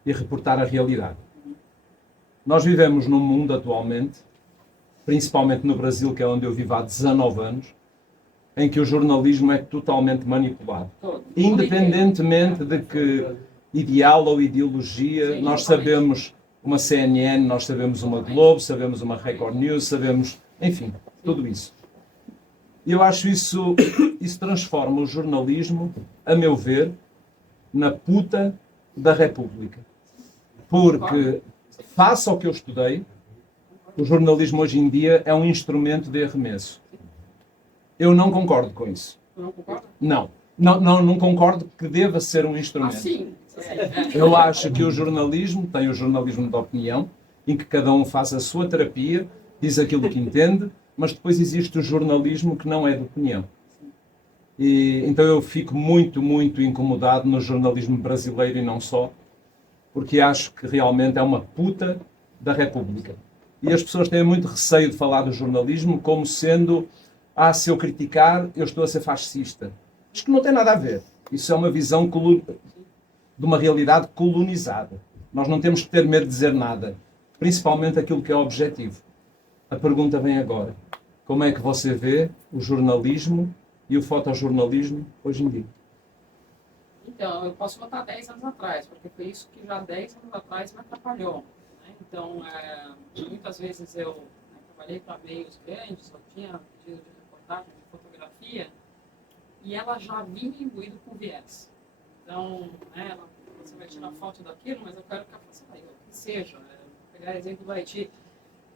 e reportar a realidade. Nós vivemos num mundo atualmente, principalmente no Brasil, que é onde eu vivo há 19 anos, em que o jornalismo é totalmente manipulado. Independentemente de que ideal ou ideologia, nós sabemos uma CNN, nós sabemos uma Globo, sabemos uma Record News, sabemos, enfim, tudo isso. E eu acho isso transforma o jornalismo, a meu ver, na puta da República. Porque, face ao que eu estudei, o jornalismo hoje em dia é um instrumento de arremesso. Eu não concordo com isso. Não concorda? Não concordo que deva ser um instrumento. Sim. Eu acho que o jornalismo tem o jornalismo de opinião, em que cada um faz a sua terapia, diz aquilo que entende, mas depois existe o jornalismo que não é de opinião. E, então eu fico muito, muito incomodado no jornalismo brasileiro e não só, porque acho que realmente é uma puta da República. E as pessoas têm muito receio de falar do jornalismo como sendo, se eu criticar, eu estou a ser fascista. Isto não tem nada a ver. Isso é uma visão de uma realidade colonizada. Nós não temos que ter medo de dizer nada, principalmente aquilo que é objetivo. A pergunta vem agora. Como é que você vê o jornalismo e o fotojornalismo hoje em dia? Então, eu posso botar 10 anos atrás, porque foi isso que já 10 anos atrás me atrapalhou. Né? Então, muitas vezes eu trabalhei para meios grandes, eu tinha pedido de reportagem, de fotografia, e ela já vinha imbuída com viés. Então, você vai tirar foto daquilo, mas eu quero que a foto saia, o que seja. Vou pegar exemplo do Haiti,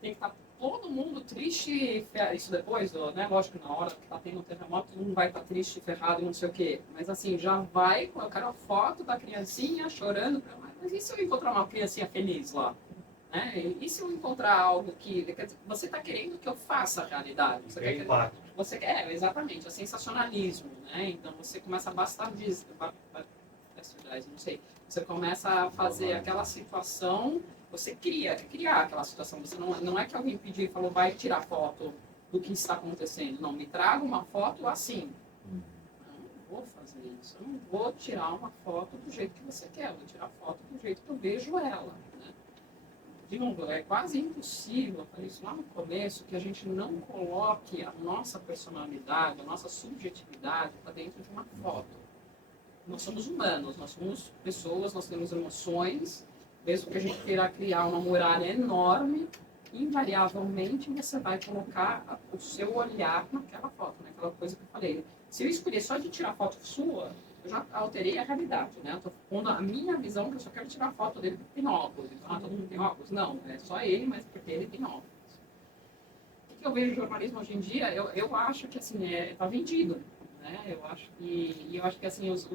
tem que estar todo mundo triste, isso depois, lógico que na hora que está tendo um terremoto, todo mundo vai estar triste, ferrado e não sei o quê. Mas assim, já vai, eu quero a foto da criancinha chorando, mas e se eu encontrar uma criancinha feliz lá? Né? E se eu encontrar algo que... Quer dizer, você está querendo que eu faça a realidade. Você quer, exatamente, é sensacionalismo. Né? Então você começa a bastardizar, não sei. Você começa a fazer aquela situação... Você criar aquela situação. Você não é que alguém pediu e falou, vai tirar foto do que está acontecendo. Não, me traga uma foto assim. Eu não vou fazer isso. Eu não vou tirar uma foto do jeito que você quer. Eu vou tirar foto do jeito que eu vejo ela. Né? De novo, é quase impossível, eu falei isso lá no começo, que a gente não coloque a nossa personalidade, a nossa subjetividade para dentro de uma foto. Nós somos humanos, nós somos pessoas, nós temos emoções. Mesmo que a gente queira criar uma muralha enorme, invariavelmente você vai colocar o seu olhar naquela foto, naquela coisa que eu falei. Se eu escolher só de tirar foto sua, eu já alterei a realidade, né? Eu tô pondo a minha visão, que eu só quero tirar foto dele porque tem óculos. Então, todo mundo tem óculos? Não, é só ele, mas porque ele tem óculos. O que eu vejo no jornalismo hoje em dia, eu acho que, assim, tá vendido, né? Eu acho que, assim, os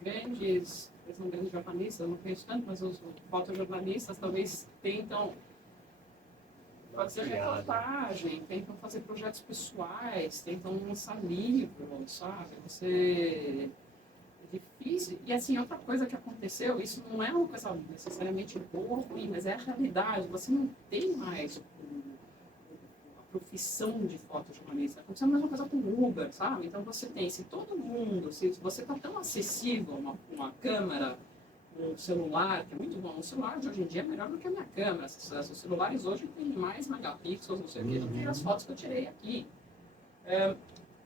grandes, eles são grandes jornalistas, eu não conheço tanto, mas os fotojornalistas talvez tentam fazer reportagem, tentam fazer projetos pessoais, tentam lançar livros, sabe? É difícil. E assim, outra coisa que aconteceu, isso não é uma coisa necessariamente boa ou ruim, mas é a realidade. Você não tem mais a profissão de fotojornalista. Aconteceu a mesma coisa com o Uber, sabe? Então você tem, se você está tão acessível a uma câmera, um celular, que é muito bom. O celular de hoje em dia é melhor do que a minha câmera. Os celulares hoje têm mais megapixels, não sei o que, do que as fotos que eu tirei aqui.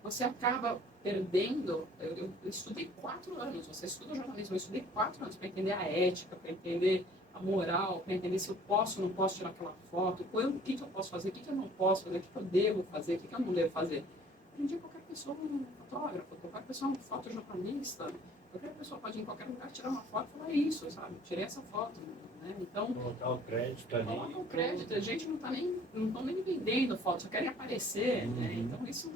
Você acaba perdendo. Eu estudei 4 anos. Você estuda jornalismo, eu estudei 4 anos para entender a ética, para entender a moral, para entender se eu posso ou não posso tirar aquela foto, o que eu posso fazer, o que eu não posso fazer, o que eu devo fazer, o que eu não devo fazer. Hoje em dia, qualquer pessoa é um fotógrafo, qualquer pessoa é um fotojornalista. Qualquer pessoa pode ir em qualquer lugar tirar uma foto e falar isso, sabe? Tirei essa foto, né? Então, colocar o crédito ali. coloca o crédito, a gente não estão nem vendendo foto, só querem aparecer, né? Então isso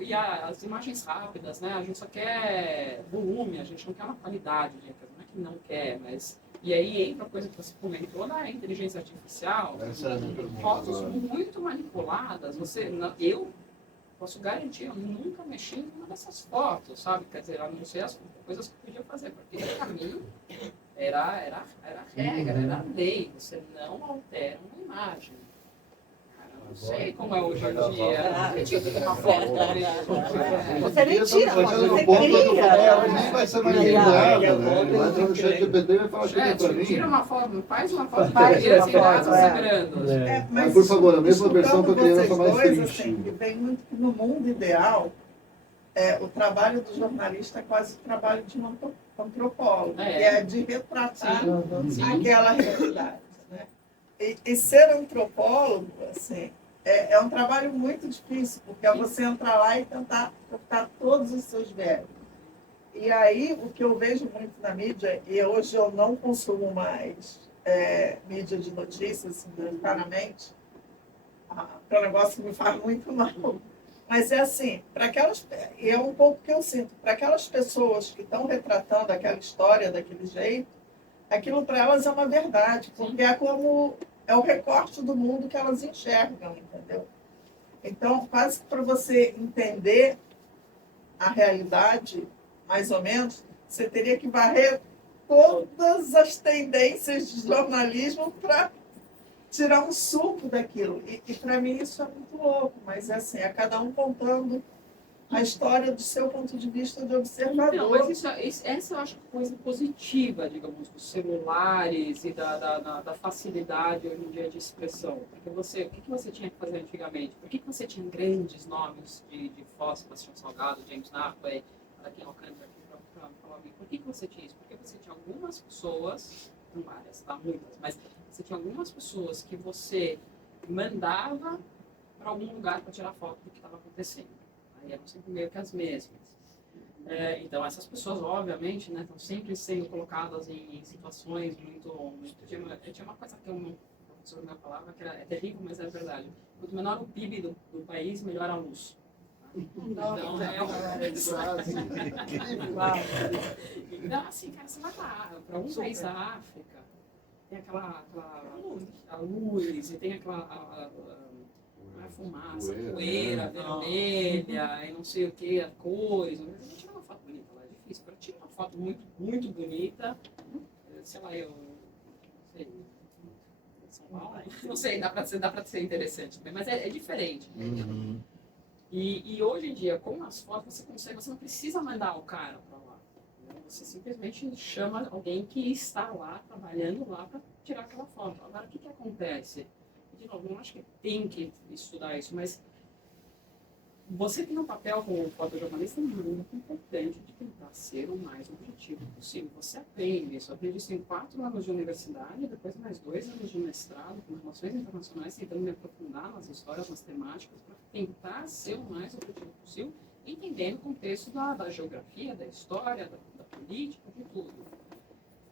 e as imagens rápidas, né? A gente só quer volume, a gente não quer uma qualidade, não é que não quer, mas e aí entra a coisa que você comentou da inteligência artificial, fotos muito manipuladas, eu posso garantir, eu nunca mexi em uma dessas fotos, sabe? Quer dizer, a não ser as coisas que eu podia fazer, porque para mim era a regra, era a lei, você não altera uma imagem. Cara, eu não sei como é hoje em dia. Eu tive uma foto Você nem tira, você Ele nem cria. vai ser manipulado, né? Ele vai entrar no chat GPT e vai falar que é pra mim. tira uma foto, faz uma foto Faz de criança em uma casa foto, segurando. Mas, por favor, a mesma versão para escutando criança mais vocês dois, triste. assim, que vem muito que no mundo ideal, o trabalho do jornalista é quase o trabalho de um antropólogo, que é de retratar aquela realidade. Né? E ser antropólogo, assim, é um trabalho muito difícil, porque é você entrar lá e tentar captar todos os seus verbos. E aí, o que eu vejo muito na mídia, e hoje eu não consumo mais mídia de notícias, assim, claramente, que é um negócio que me faz muito mal. Mas é assim, e é um pouco que eu sinto, para aquelas pessoas que estão retratando aquela história daquele jeito, aquilo para elas é uma verdade, porque é o recorte do mundo que elas enxergam, entendeu? Então, quase para você entender a realidade, mais ou menos, você teria que varrer todas as tendências de jornalismo para tirar um suco daquilo. E para mim isso é muito louco, mas é assim, é cada um contando a história do seu ponto de vista de observador. Não, mas essa eu acho a coisa positiva, digamos, dos celulares e da facilidade hoje em dia de expressão. Porque o que você tinha que fazer antigamente? Por que você tinha grandes nomes de Foz, Sebastião Salgado, James Napier, para quem Alcântara, para falar por que você tinha isso? Porque você tinha algumas pessoas, não várias, tá? Muitas, mas você tinha algumas pessoas que você mandava para algum lugar para tirar foto do que estava acontecendo. Aí eram sempre meio que as mesmas. Então, essas pessoas, obviamente, né, estão sempre sendo colocadas em situações muito... Tinha uma coisa que o professor me falava, que é terrível, mas é verdade. Quanto menor o PIB do país, melhor a luz. Então, então, assim, cara, você vai para um país da África, tem aquela a luz, e tem aquela fumaça, poeira vermelha, e não sei o que, a cores. Mas a gente tira uma foto bonita lá, é difícil. Para tirar uma foto muito, muito bonita, sei lá, eu não sei, São Paulo, não sei, dá para ser interessante, mas é diferente. Né? E hoje em dia, com as fotos, você não precisa mandar o cara para lá. Né? Você simplesmente chama alguém que está lá, trabalhando lá, para tirar aquela foto. Agora, o que acontece? De novo, não acho que tem que estudar isso, mas você tem um papel como fotojornalista muito importante de tentar ser o mais objetivo possível. Você aprende isso. Eu aprendi isso em 4 anos de universidade, depois mais 2 anos de mestrado com relações internacionais, tentando me aprofundar nas histórias, nas temáticas, para tentar ser o mais objetivo possível, entendendo o contexto da geografia, da história, da política, de tudo.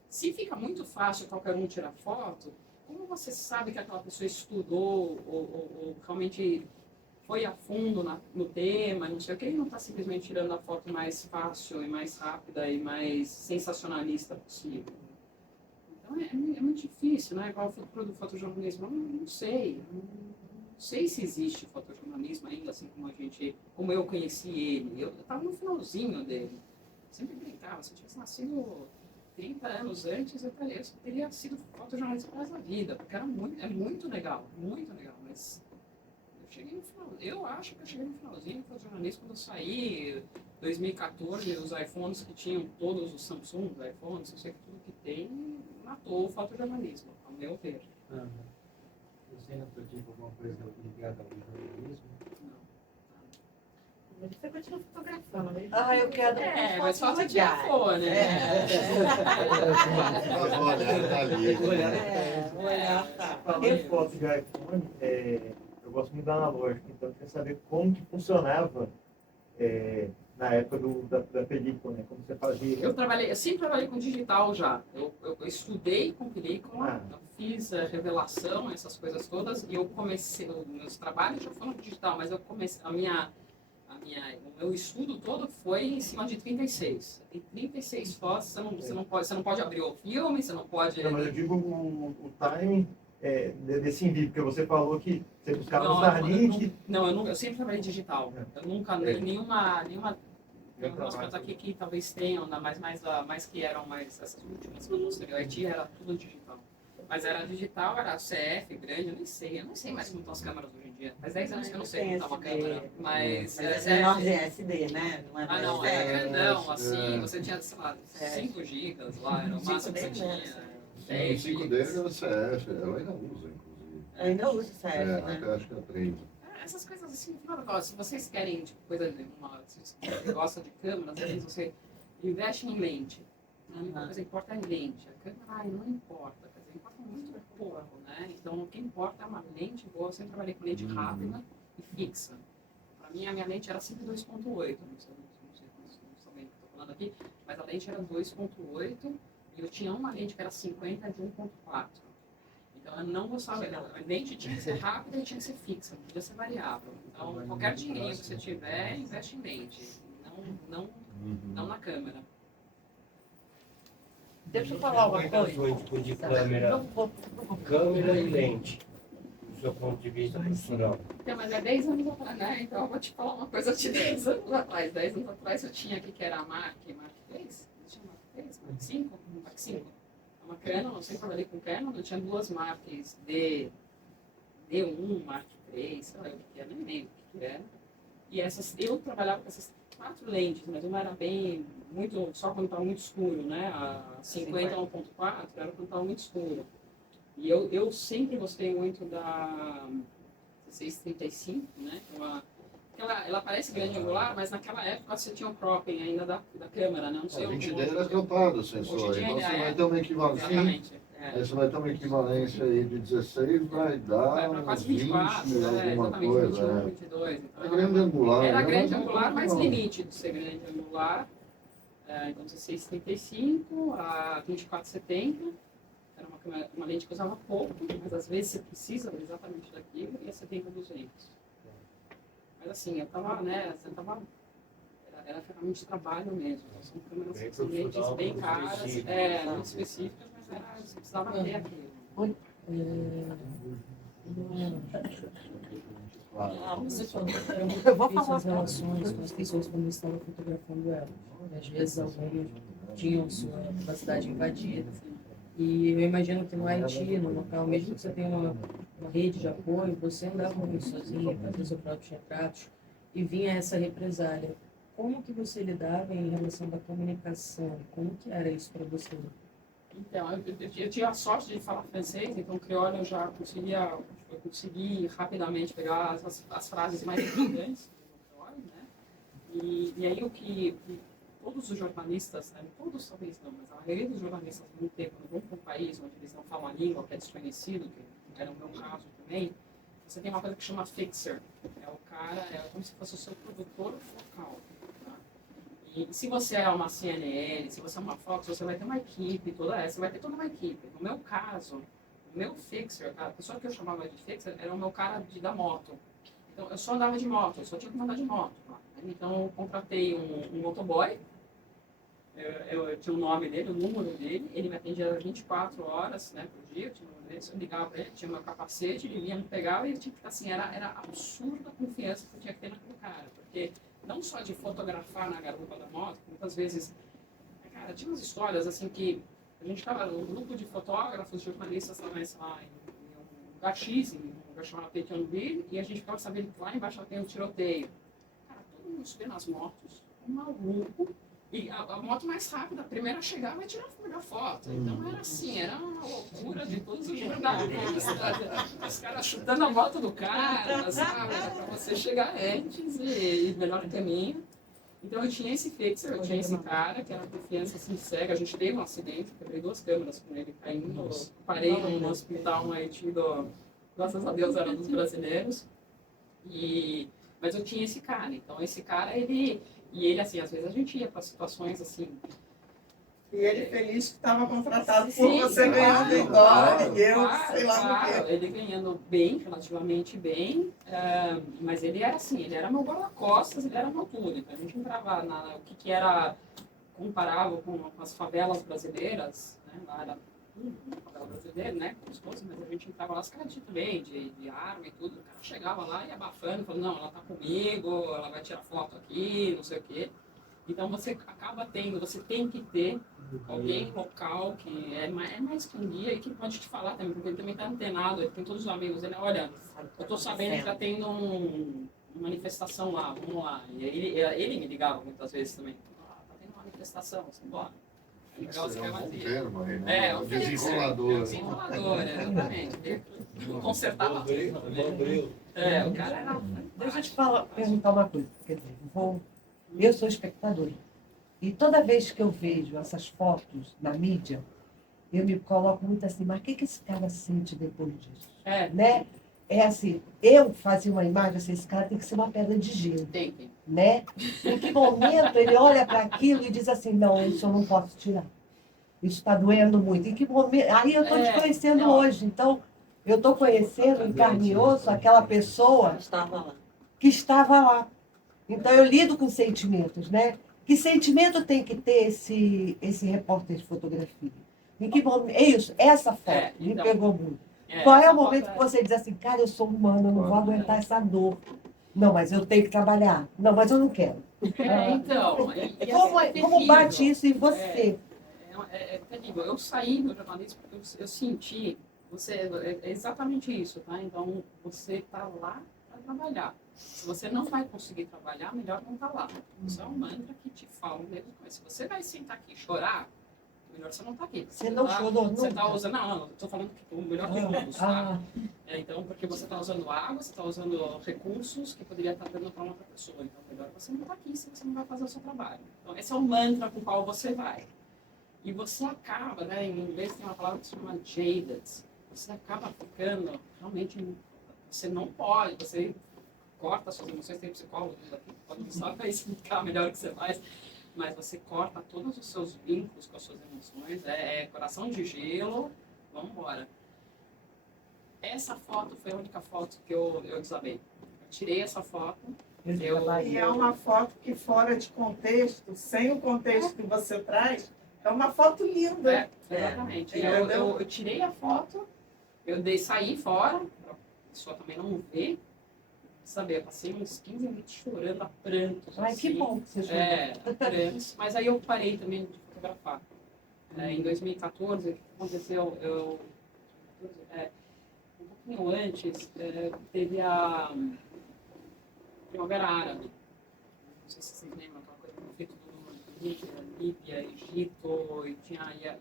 Se fica muito fácil qualquer um tirar foto, como você sabe que aquela pessoa estudou ou realmente foi a fundo no tema, não sei o que, ele não está simplesmente tirando a foto mais fácil e mais rápida e mais sensacionalista possível. Então é muito difícil, né? Igual o fotojornalismo, eu não sei. Não sei se existe fotojornalismo ainda, assim como eu conheci ele. Eu estava no finalzinho dele. Eu sempre brincava, se eu tivesse nascido 30 anos antes, eu teria sido fotojornalista por da vida, porque é muito legal, mas eu cheguei no final, eu acho que eu cheguei no finalzinho do fotojornalismo quando eu saí, 2014, os iPhones que tinham, todos os Samsung, os iPhones, não sei tudo que tem, matou o fotojornalismo, ao meu ver. Você ainda pratica alguma coisa ligada ao jornalismo? Você continua fotografando, né? Eu quero. Mas só se tiver for, né? Falando de foto de iPhone, eu gosto muito da analógica, então eu queria saber como que funcionava na época da película, né? Como você fazia. Eu sempre trabalhei com digital já. Eu estudei com película, eu fiz a revelação, essas coisas todas, e eu comecei, meus trabalhos já foram digital, mas eu comecei, o meu estudo todo foi em cima de 36. Tem 36 fotos, você não pode abrir o filme, você não pode... Não, mas eu digo o timing desse envio, porque você falou que você buscava usar link... Eu sempre trabalhei digital. Eu nunca, nenhuma tem algumas fotos aqui que talvez tenham, mais que eram mais essas últimas que eu mostrei. O IT era tudo digital. Mas era digital, era CF grande, eu não sei mais como estão as câmeras hoje em dia. Faz 10 anos que eu não sei como está uma câmera. Mas é CF. SD, né? Não, era grandão, assim, você tinha, sei lá, 5 gigas lá, era o máximo que você tinha. O 5 dele era CF, ela ainda usa, inclusive. Ainda usa CF, né? Acho que é 3. Essas coisas assim, no final do negócio, se vocês querem, tipo, se você gosta de câmeras, às vezes você investe em lente. A única coisa que importa é a lente. A câmera, não importa. Quer dizer, importa muito pouco, né? Então, o que importa é uma lente boa. Eu sempre trabalhei com lente rápida e fixa. Para mim, a minha lente era sempre 2.8. Não sei bem o que estou falando aqui, mas a lente era 2.8 e eu tinha uma lente que era 50 de 1.4. Então, eu não gostava dela. A lente tinha que ser rápida e tinha que ser fixa, não podia ser variável. Então, qualquer dinheirinho que você tiver, investe em lente, não na câmera. Deixa eu falar uma coisa. Tipo de câmera e lente, do seu ponto de vista profissional. Mas é 10 anos atrás, né? Então eu vou te falar uma coisa de 10 anos atrás. 10 anos atrás eu tinha aqui que era a Mark 3? Tinha Mark 3? Mark 5? Mark 5. Uma Canon, eu sempre trabalhei com Canon, eu tinha 2 marcas D1, Mark 3, sei lá o que era, nem lembro o que era. E eu trabalhava com essas 4 lentes, mas uma era só quando estava muito escuro, né? A 50 1.4 era quando estava muito escuro. E eu sempre gostei muito da 1635, né? Ela parece grande angular, mas naquela época você tinha o cropping ainda da câmera, né? Não sei A 20 dele era cropado o sensor, então você vai ter uma equivalência. Você vai ter uma equivalência aí de 16, vai dar uns 20, alguma coisa. 22. Então, é grande angular. Era grande angular, mas limite de ser grande angular. Então, 1635, a 2470. Era uma lente que eu usava pouco, mas às vezes você precisa exatamente daquilo, e a 70-200. Mas assim, era ferramenta de trabalho mesmo. São câmeras lentes bem caras, muito específicas, mas você precisava ter aquilo. Você falou que era muito difícil as relações com as pessoas quando estavam fotografando elas. Às vezes algumas tinham sua capacidade invadida. E eu imagino que no Haiti, no local, mesmo que você tenha uma rede de apoio, você andava muito sozinha, fazia seus próprios retratos, e vinha essa represália. Como que você lidava em relação da comunicação? Como que era isso para você? Então, eu tive a sorte de falar francês, então crioulo eu já consegui rapidamente pegar as frases mais importantes do crioulo. E aí o que todos os jornalistas, né, todos talvez não, mas a maioria dos jornalistas vão ter, quando vão para um país onde eles não falam a língua, que é desconhecido, que era o meu caso também, você tem uma coisa que chama fixer. É o cara, é como se fosse o seu produtor focal. Tá? E se você é uma CNN, se você é uma Fox, você vai ter uma equipe, você vai ter toda uma equipe. No meu caso, o meu fixer, a pessoa que eu chamava de fixer, era o meu cara da moto. Então, eu só andava de moto, eu só tinha que andar de moto. Tá? Então, eu contratei um motoboy, eu tinha o nome dele, o número dele, ele me atendia 24 horas, né, por dia, eu tinha o número dele, eu ligava para ele, tinha meu capacete, ele vinha me pegar e ele tinha que ficar assim, era absurda a confiança que eu tinha que ter naquele cara, porque não só de fotografar na garupa da moto, muitas vezes, cara, tinha umas histórias assim que a gente estava, um grupo de fotógrafos, jornalistas lá em um lugar X, em um lugar chamado Petionville, e a gente ficava sabendo que lá embaixo tem um tiroteio. Cara, todo mundo subia nas motos, um maluco, e a moto mais rápida, a primeira a chegar, vai tirar a melhor foto. Então era assim, era uma loucura de todos os jornalistas. Os caras chutando a moto do cara, sabe? Para você chegar antes e melhor que a minha. Então eu tinha esse fixer, eu tinha esse cara, que era confiança assim, cega. A gente teve um acidente, quebrei 2 câmeras com ele caindo. Parei no hospital, no Haiti, graças a Deus era dos brasileiros. Mas eu tinha esse cara. Então esse cara, ele, assim, às vezes a gente ia para situações assim. E ele feliz que estava contratado Sim, por você ganhando em dólar e eu sei lá o quê. Ele ganhando bem, relativamente bem, mas ele era assim, ele era meu guarda-costas, ele era meu tudo. Então a gente entrava o que era comparável com as favelas brasileiras, né? Lá era uma favela brasileira, né? Com os coisas, mas a gente entrava lá escadinho também, de arma e tudo. O cara chegava lá e abafando, falando, não, ela tá comigo, ela vai tirar foto aqui, não sei o quê. Então você acaba você tem que ter alguém local que é mais que um guia e que pode te falar também, porque ele também está antenado, ele tem todos os amigos, ele olha, eu estou sabendo que está tendo uma manifestação lá, vamos lá. E aí ele me ligava muitas vezes também, está tendo uma manifestação, assim, bora. É legal, você vai fazer. O desenrolador. Desenrolador, exatamente. Ele consertava tudo. O cara era... Deixa eu te perguntar uma coisa, quer dizer, eu sou espectadora. E toda vez que eu vejo essas fotos na mídia, eu me coloco muito assim, mas o que esse cara sente depois disso? Né? É assim, eu fazia uma imagem assim, esse cara tem que ser uma pedra de gelo. Tem. Né? Em que momento ele olha para aquilo e diz assim, não, isso eu não posso tirar. Isso está doendo muito. Em que momento... Aí eu estou te conhecendo hoje, então eu estou conhecendo em carne e osso aquela pessoa que estava lá. Então eu lido com sentimentos, né? Que sentimento tem que ter esse repórter de fotografia? Em que momento? É isso, essa foto me pegou muito. Qual é o momento que você diz assim, cara, eu sou humano, eu não vou aguentar essa dor. Não, mas eu tenho que trabalhar. Não, mas eu não quero. Então... Como bate isso em você? É terrível. Eu saí do jornalismo porque eu senti... É exatamente isso, tá? Então, você está lá para trabalhar. Se você não vai conseguir trabalhar, melhor não estar lá. Isso é um mantra que te fala mesmo. Se você vai sentar aqui e chorar, melhor você não estar aqui. Você não chorou Você está usando... Não, estou falando que o melhor recurso, tá? Então, porque você está usando água, você está usando recursos que poderia estar dando para outra pessoa. Então, melhor você não estar aqui se você não vai fazer o seu trabalho. Então, esse é o mantra com o qual você vai. E você acaba, né? Em inglês tem uma palavra que se chama jaded. Você acaba ficando, realmente, você não pode, você corta suas emoções, tem psicólogos aqui que podem só explicar melhor o que você faz, mas você corta todos os seus vínculos com as suas emoções, coração de gelo, vamos embora. Essa foto foi a única foto que eu desabei. Eu tirei essa foto. E é uma foto que fora de contexto, sem o contexto que você traz, é uma foto linda. Exatamente. Eu tirei a foto, saí fora, para a pessoa também não ver, saber, eu passei uns 15 minutos chorando a prantos. Ai, assim. Que bom que você chorou. Prantos, mas aí eu parei também de fotografar. Em 2014, o que aconteceu? Um pouquinho antes, teve a Primavera Árabe. Não sei se vocês lembram, aquela coisa que foi tudo Líbia, Egito,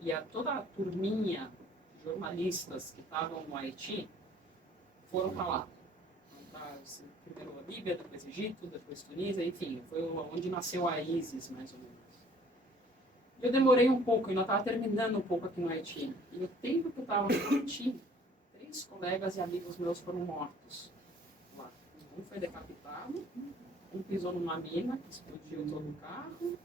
e toda a turminha de jornalistas que estavam no Haiti foram para lá. primeiro a Líbia, depois Egito, depois Tunísia, enfim, foi onde nasceu a ISIS, mais ou menos. Eu demorei um pouco, eu ainda estava terminando um pouco aqui no Haiti. E o tempo que eu estava no Haiti, 3 colegas e amigos meus foram mortos lá. Um foi decapitado, um pisou numa mina, que explodiu todo o carro,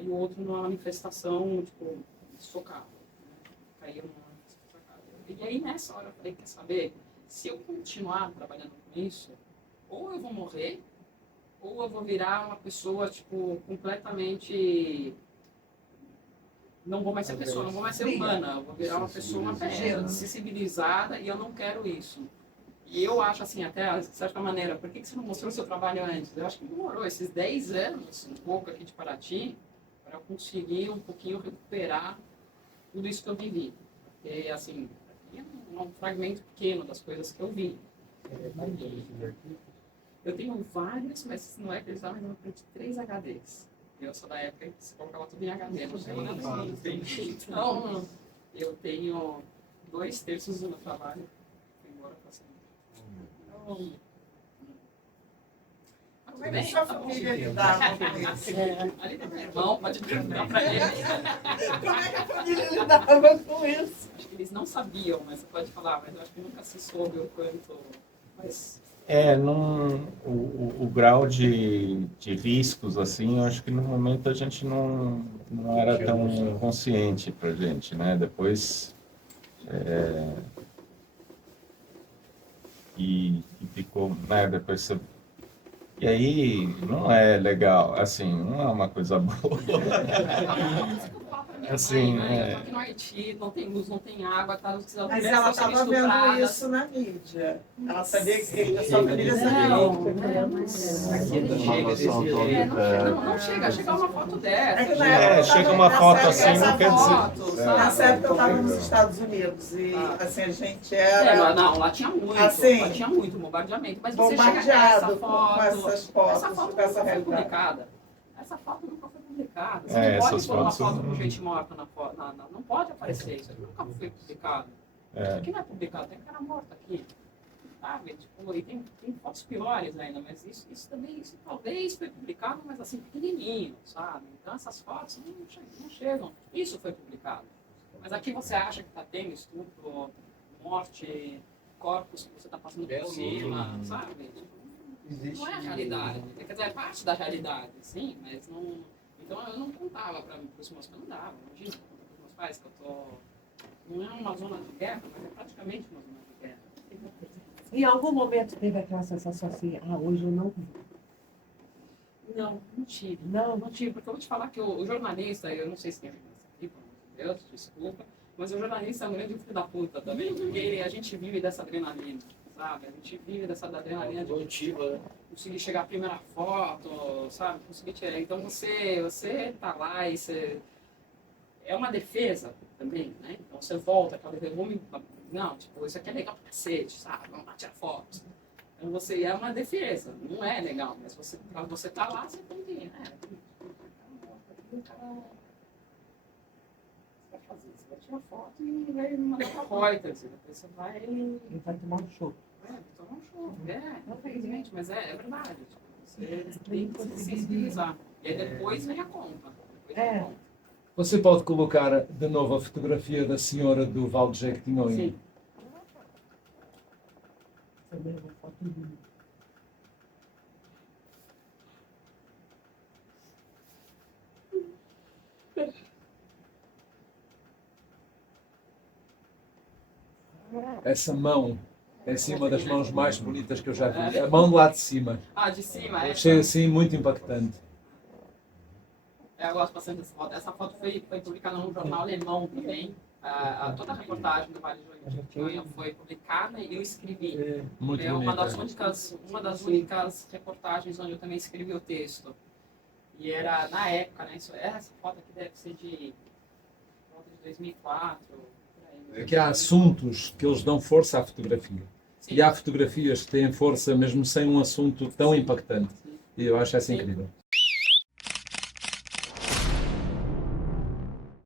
e o outro numa manifestação, tipo, socado. Né? Caiu numa manifestação socada. E aí, nessa hora, eu falei, quer saber? Se eu continuar trabalhando com isso, ou eu vou morrer, ou eu vou virar uma pessoa, tipo, completamente... Não vou mais ser pessoa, não vou mais ser humana. Eu vou virar uma pessoa, uma pessoa sensibilizada, e eu não quero isso. E eu acho, assim, até de certa maneira, por que você não mostrou o seu trabalho antes? Eu acho que demorou esses 10 anos, um pouco aqui de Paraty, para eu conseguir um pouquinho recuperar tudo isso que eu vivi. Porque, assim, é um fragmento pequeno das coisas que eu vi. Eu tenho vários, mas não é que eles estavam de 3 HDs. Eu sou da época que você colocava tudo em HD. Então, eu tenho 2/3 do meu trabalho. Fui embora para sempre. Como é que sua família lidava com isso? Ali tem meu irmão, pode perguntar para ele. Como é que a família lidava com isso? Acho que eles não sabiam, mas você pode falar, mas eu acho que nunca se soube o quanto. Mas... o grau de riscos, assim, eu acho que no momento a gente não era tão consciente pra gente, né? Depois... E ficou, né? Depois você... E aí, não é legal, assim, não é uma coisa boa. Assim, eu tô aqui no Haiti, não tem luz, não tem água, tá? Mas ela estava vendo isso na mídia. Ela sabia que a sua família sabia. Não chega, chega uma foto dessa. Chega uma foto assim, não quer dizer. Nessa época eu estava nos Estados Unidos e assim, a gente era. Não, lá tinha muito, assim, lá tinha muito bombardeamento. Mas você chega essa foto, com essas fotos, essa foto com essa nunca foi realidade. publicada. Essa foto nunca foi publicada. Você não pode pôr uma foto com gente morta na foto. Não pode aparecer isso. Nunca foi publicado. Isso aqui não é publicado, tem cara morto aqui. Sabe? Tipo, e tem fotos piores ainda, mas isso também, isso talvez foi publicado, mas assim, pequenininho, sabe? Então essas fotos não chegam. Isso foi publicado. Mas aqui você acha que está tendo estupro, morte, corpos que você está passando por cima, sabe? Não é a realidade. Quer dizer, é parte da realidade, sim, mas não... Então eu não contava para os meus pais, não dava. Imagina, para os meus pais que eu tô... Não é uma zona de guerra, mas é praticamente uma zona de guerra. Em algum momento teve aquela sensação assim, hoje eu não vi. Não tive. Não tive, porque eu vou te falar que o jornalista, eu não sei se tem aqui, pelo amor de Deus, desculpa, mas o jornalista é um grande filho da puta também, porque a gente vive dessa adrenalina. Sabe? A gente vive dessa adrenalina de conseguir chegar à primeira foto, sabe? Conseguir tirar. Então você tá lá e você... É uma defesa também, né? Então você volta, aquela defesa, não, tipo, isso aqui é legal pra cacete, sabe? Vamos lá tirar fotos. Então você é uma defesa, não é legal, mas pra você tá lá, você tem que, né? Você vai tirar foto e vai mandar pra Reuters, depois você vai... E vai tomar um show. Tomar um show. Infelizmente, mas é verdade. Tipo, você tem que se sensibilizar. E aí depois vem a conta. Você pode colocar de novo a fotografia da senhora do Val de Jequitinhonha? Sim. Também uma foto linda. Essa mão é assim uma das mãos mais bonitas que eu já vi. A mão lá de cima. De cima, é. Achei assim muito impactante. Eu gosto bastante dessa foto. Essa foto foi publicada num jornal alemão também. Toda a reportagem do Vale de Jequitinhonha foi publicada e eu escrevi. Muito é uma bonita. das únicas reportagens onde eu também escrevi o texto. E era na época, né? Essa foto aqui deve ser de 2004. Que há assuntos que eles dão força à fotografia. Sim. E há fotografias que têm força mesmo sem um assunto tão impactante. E eu acho essa incrível.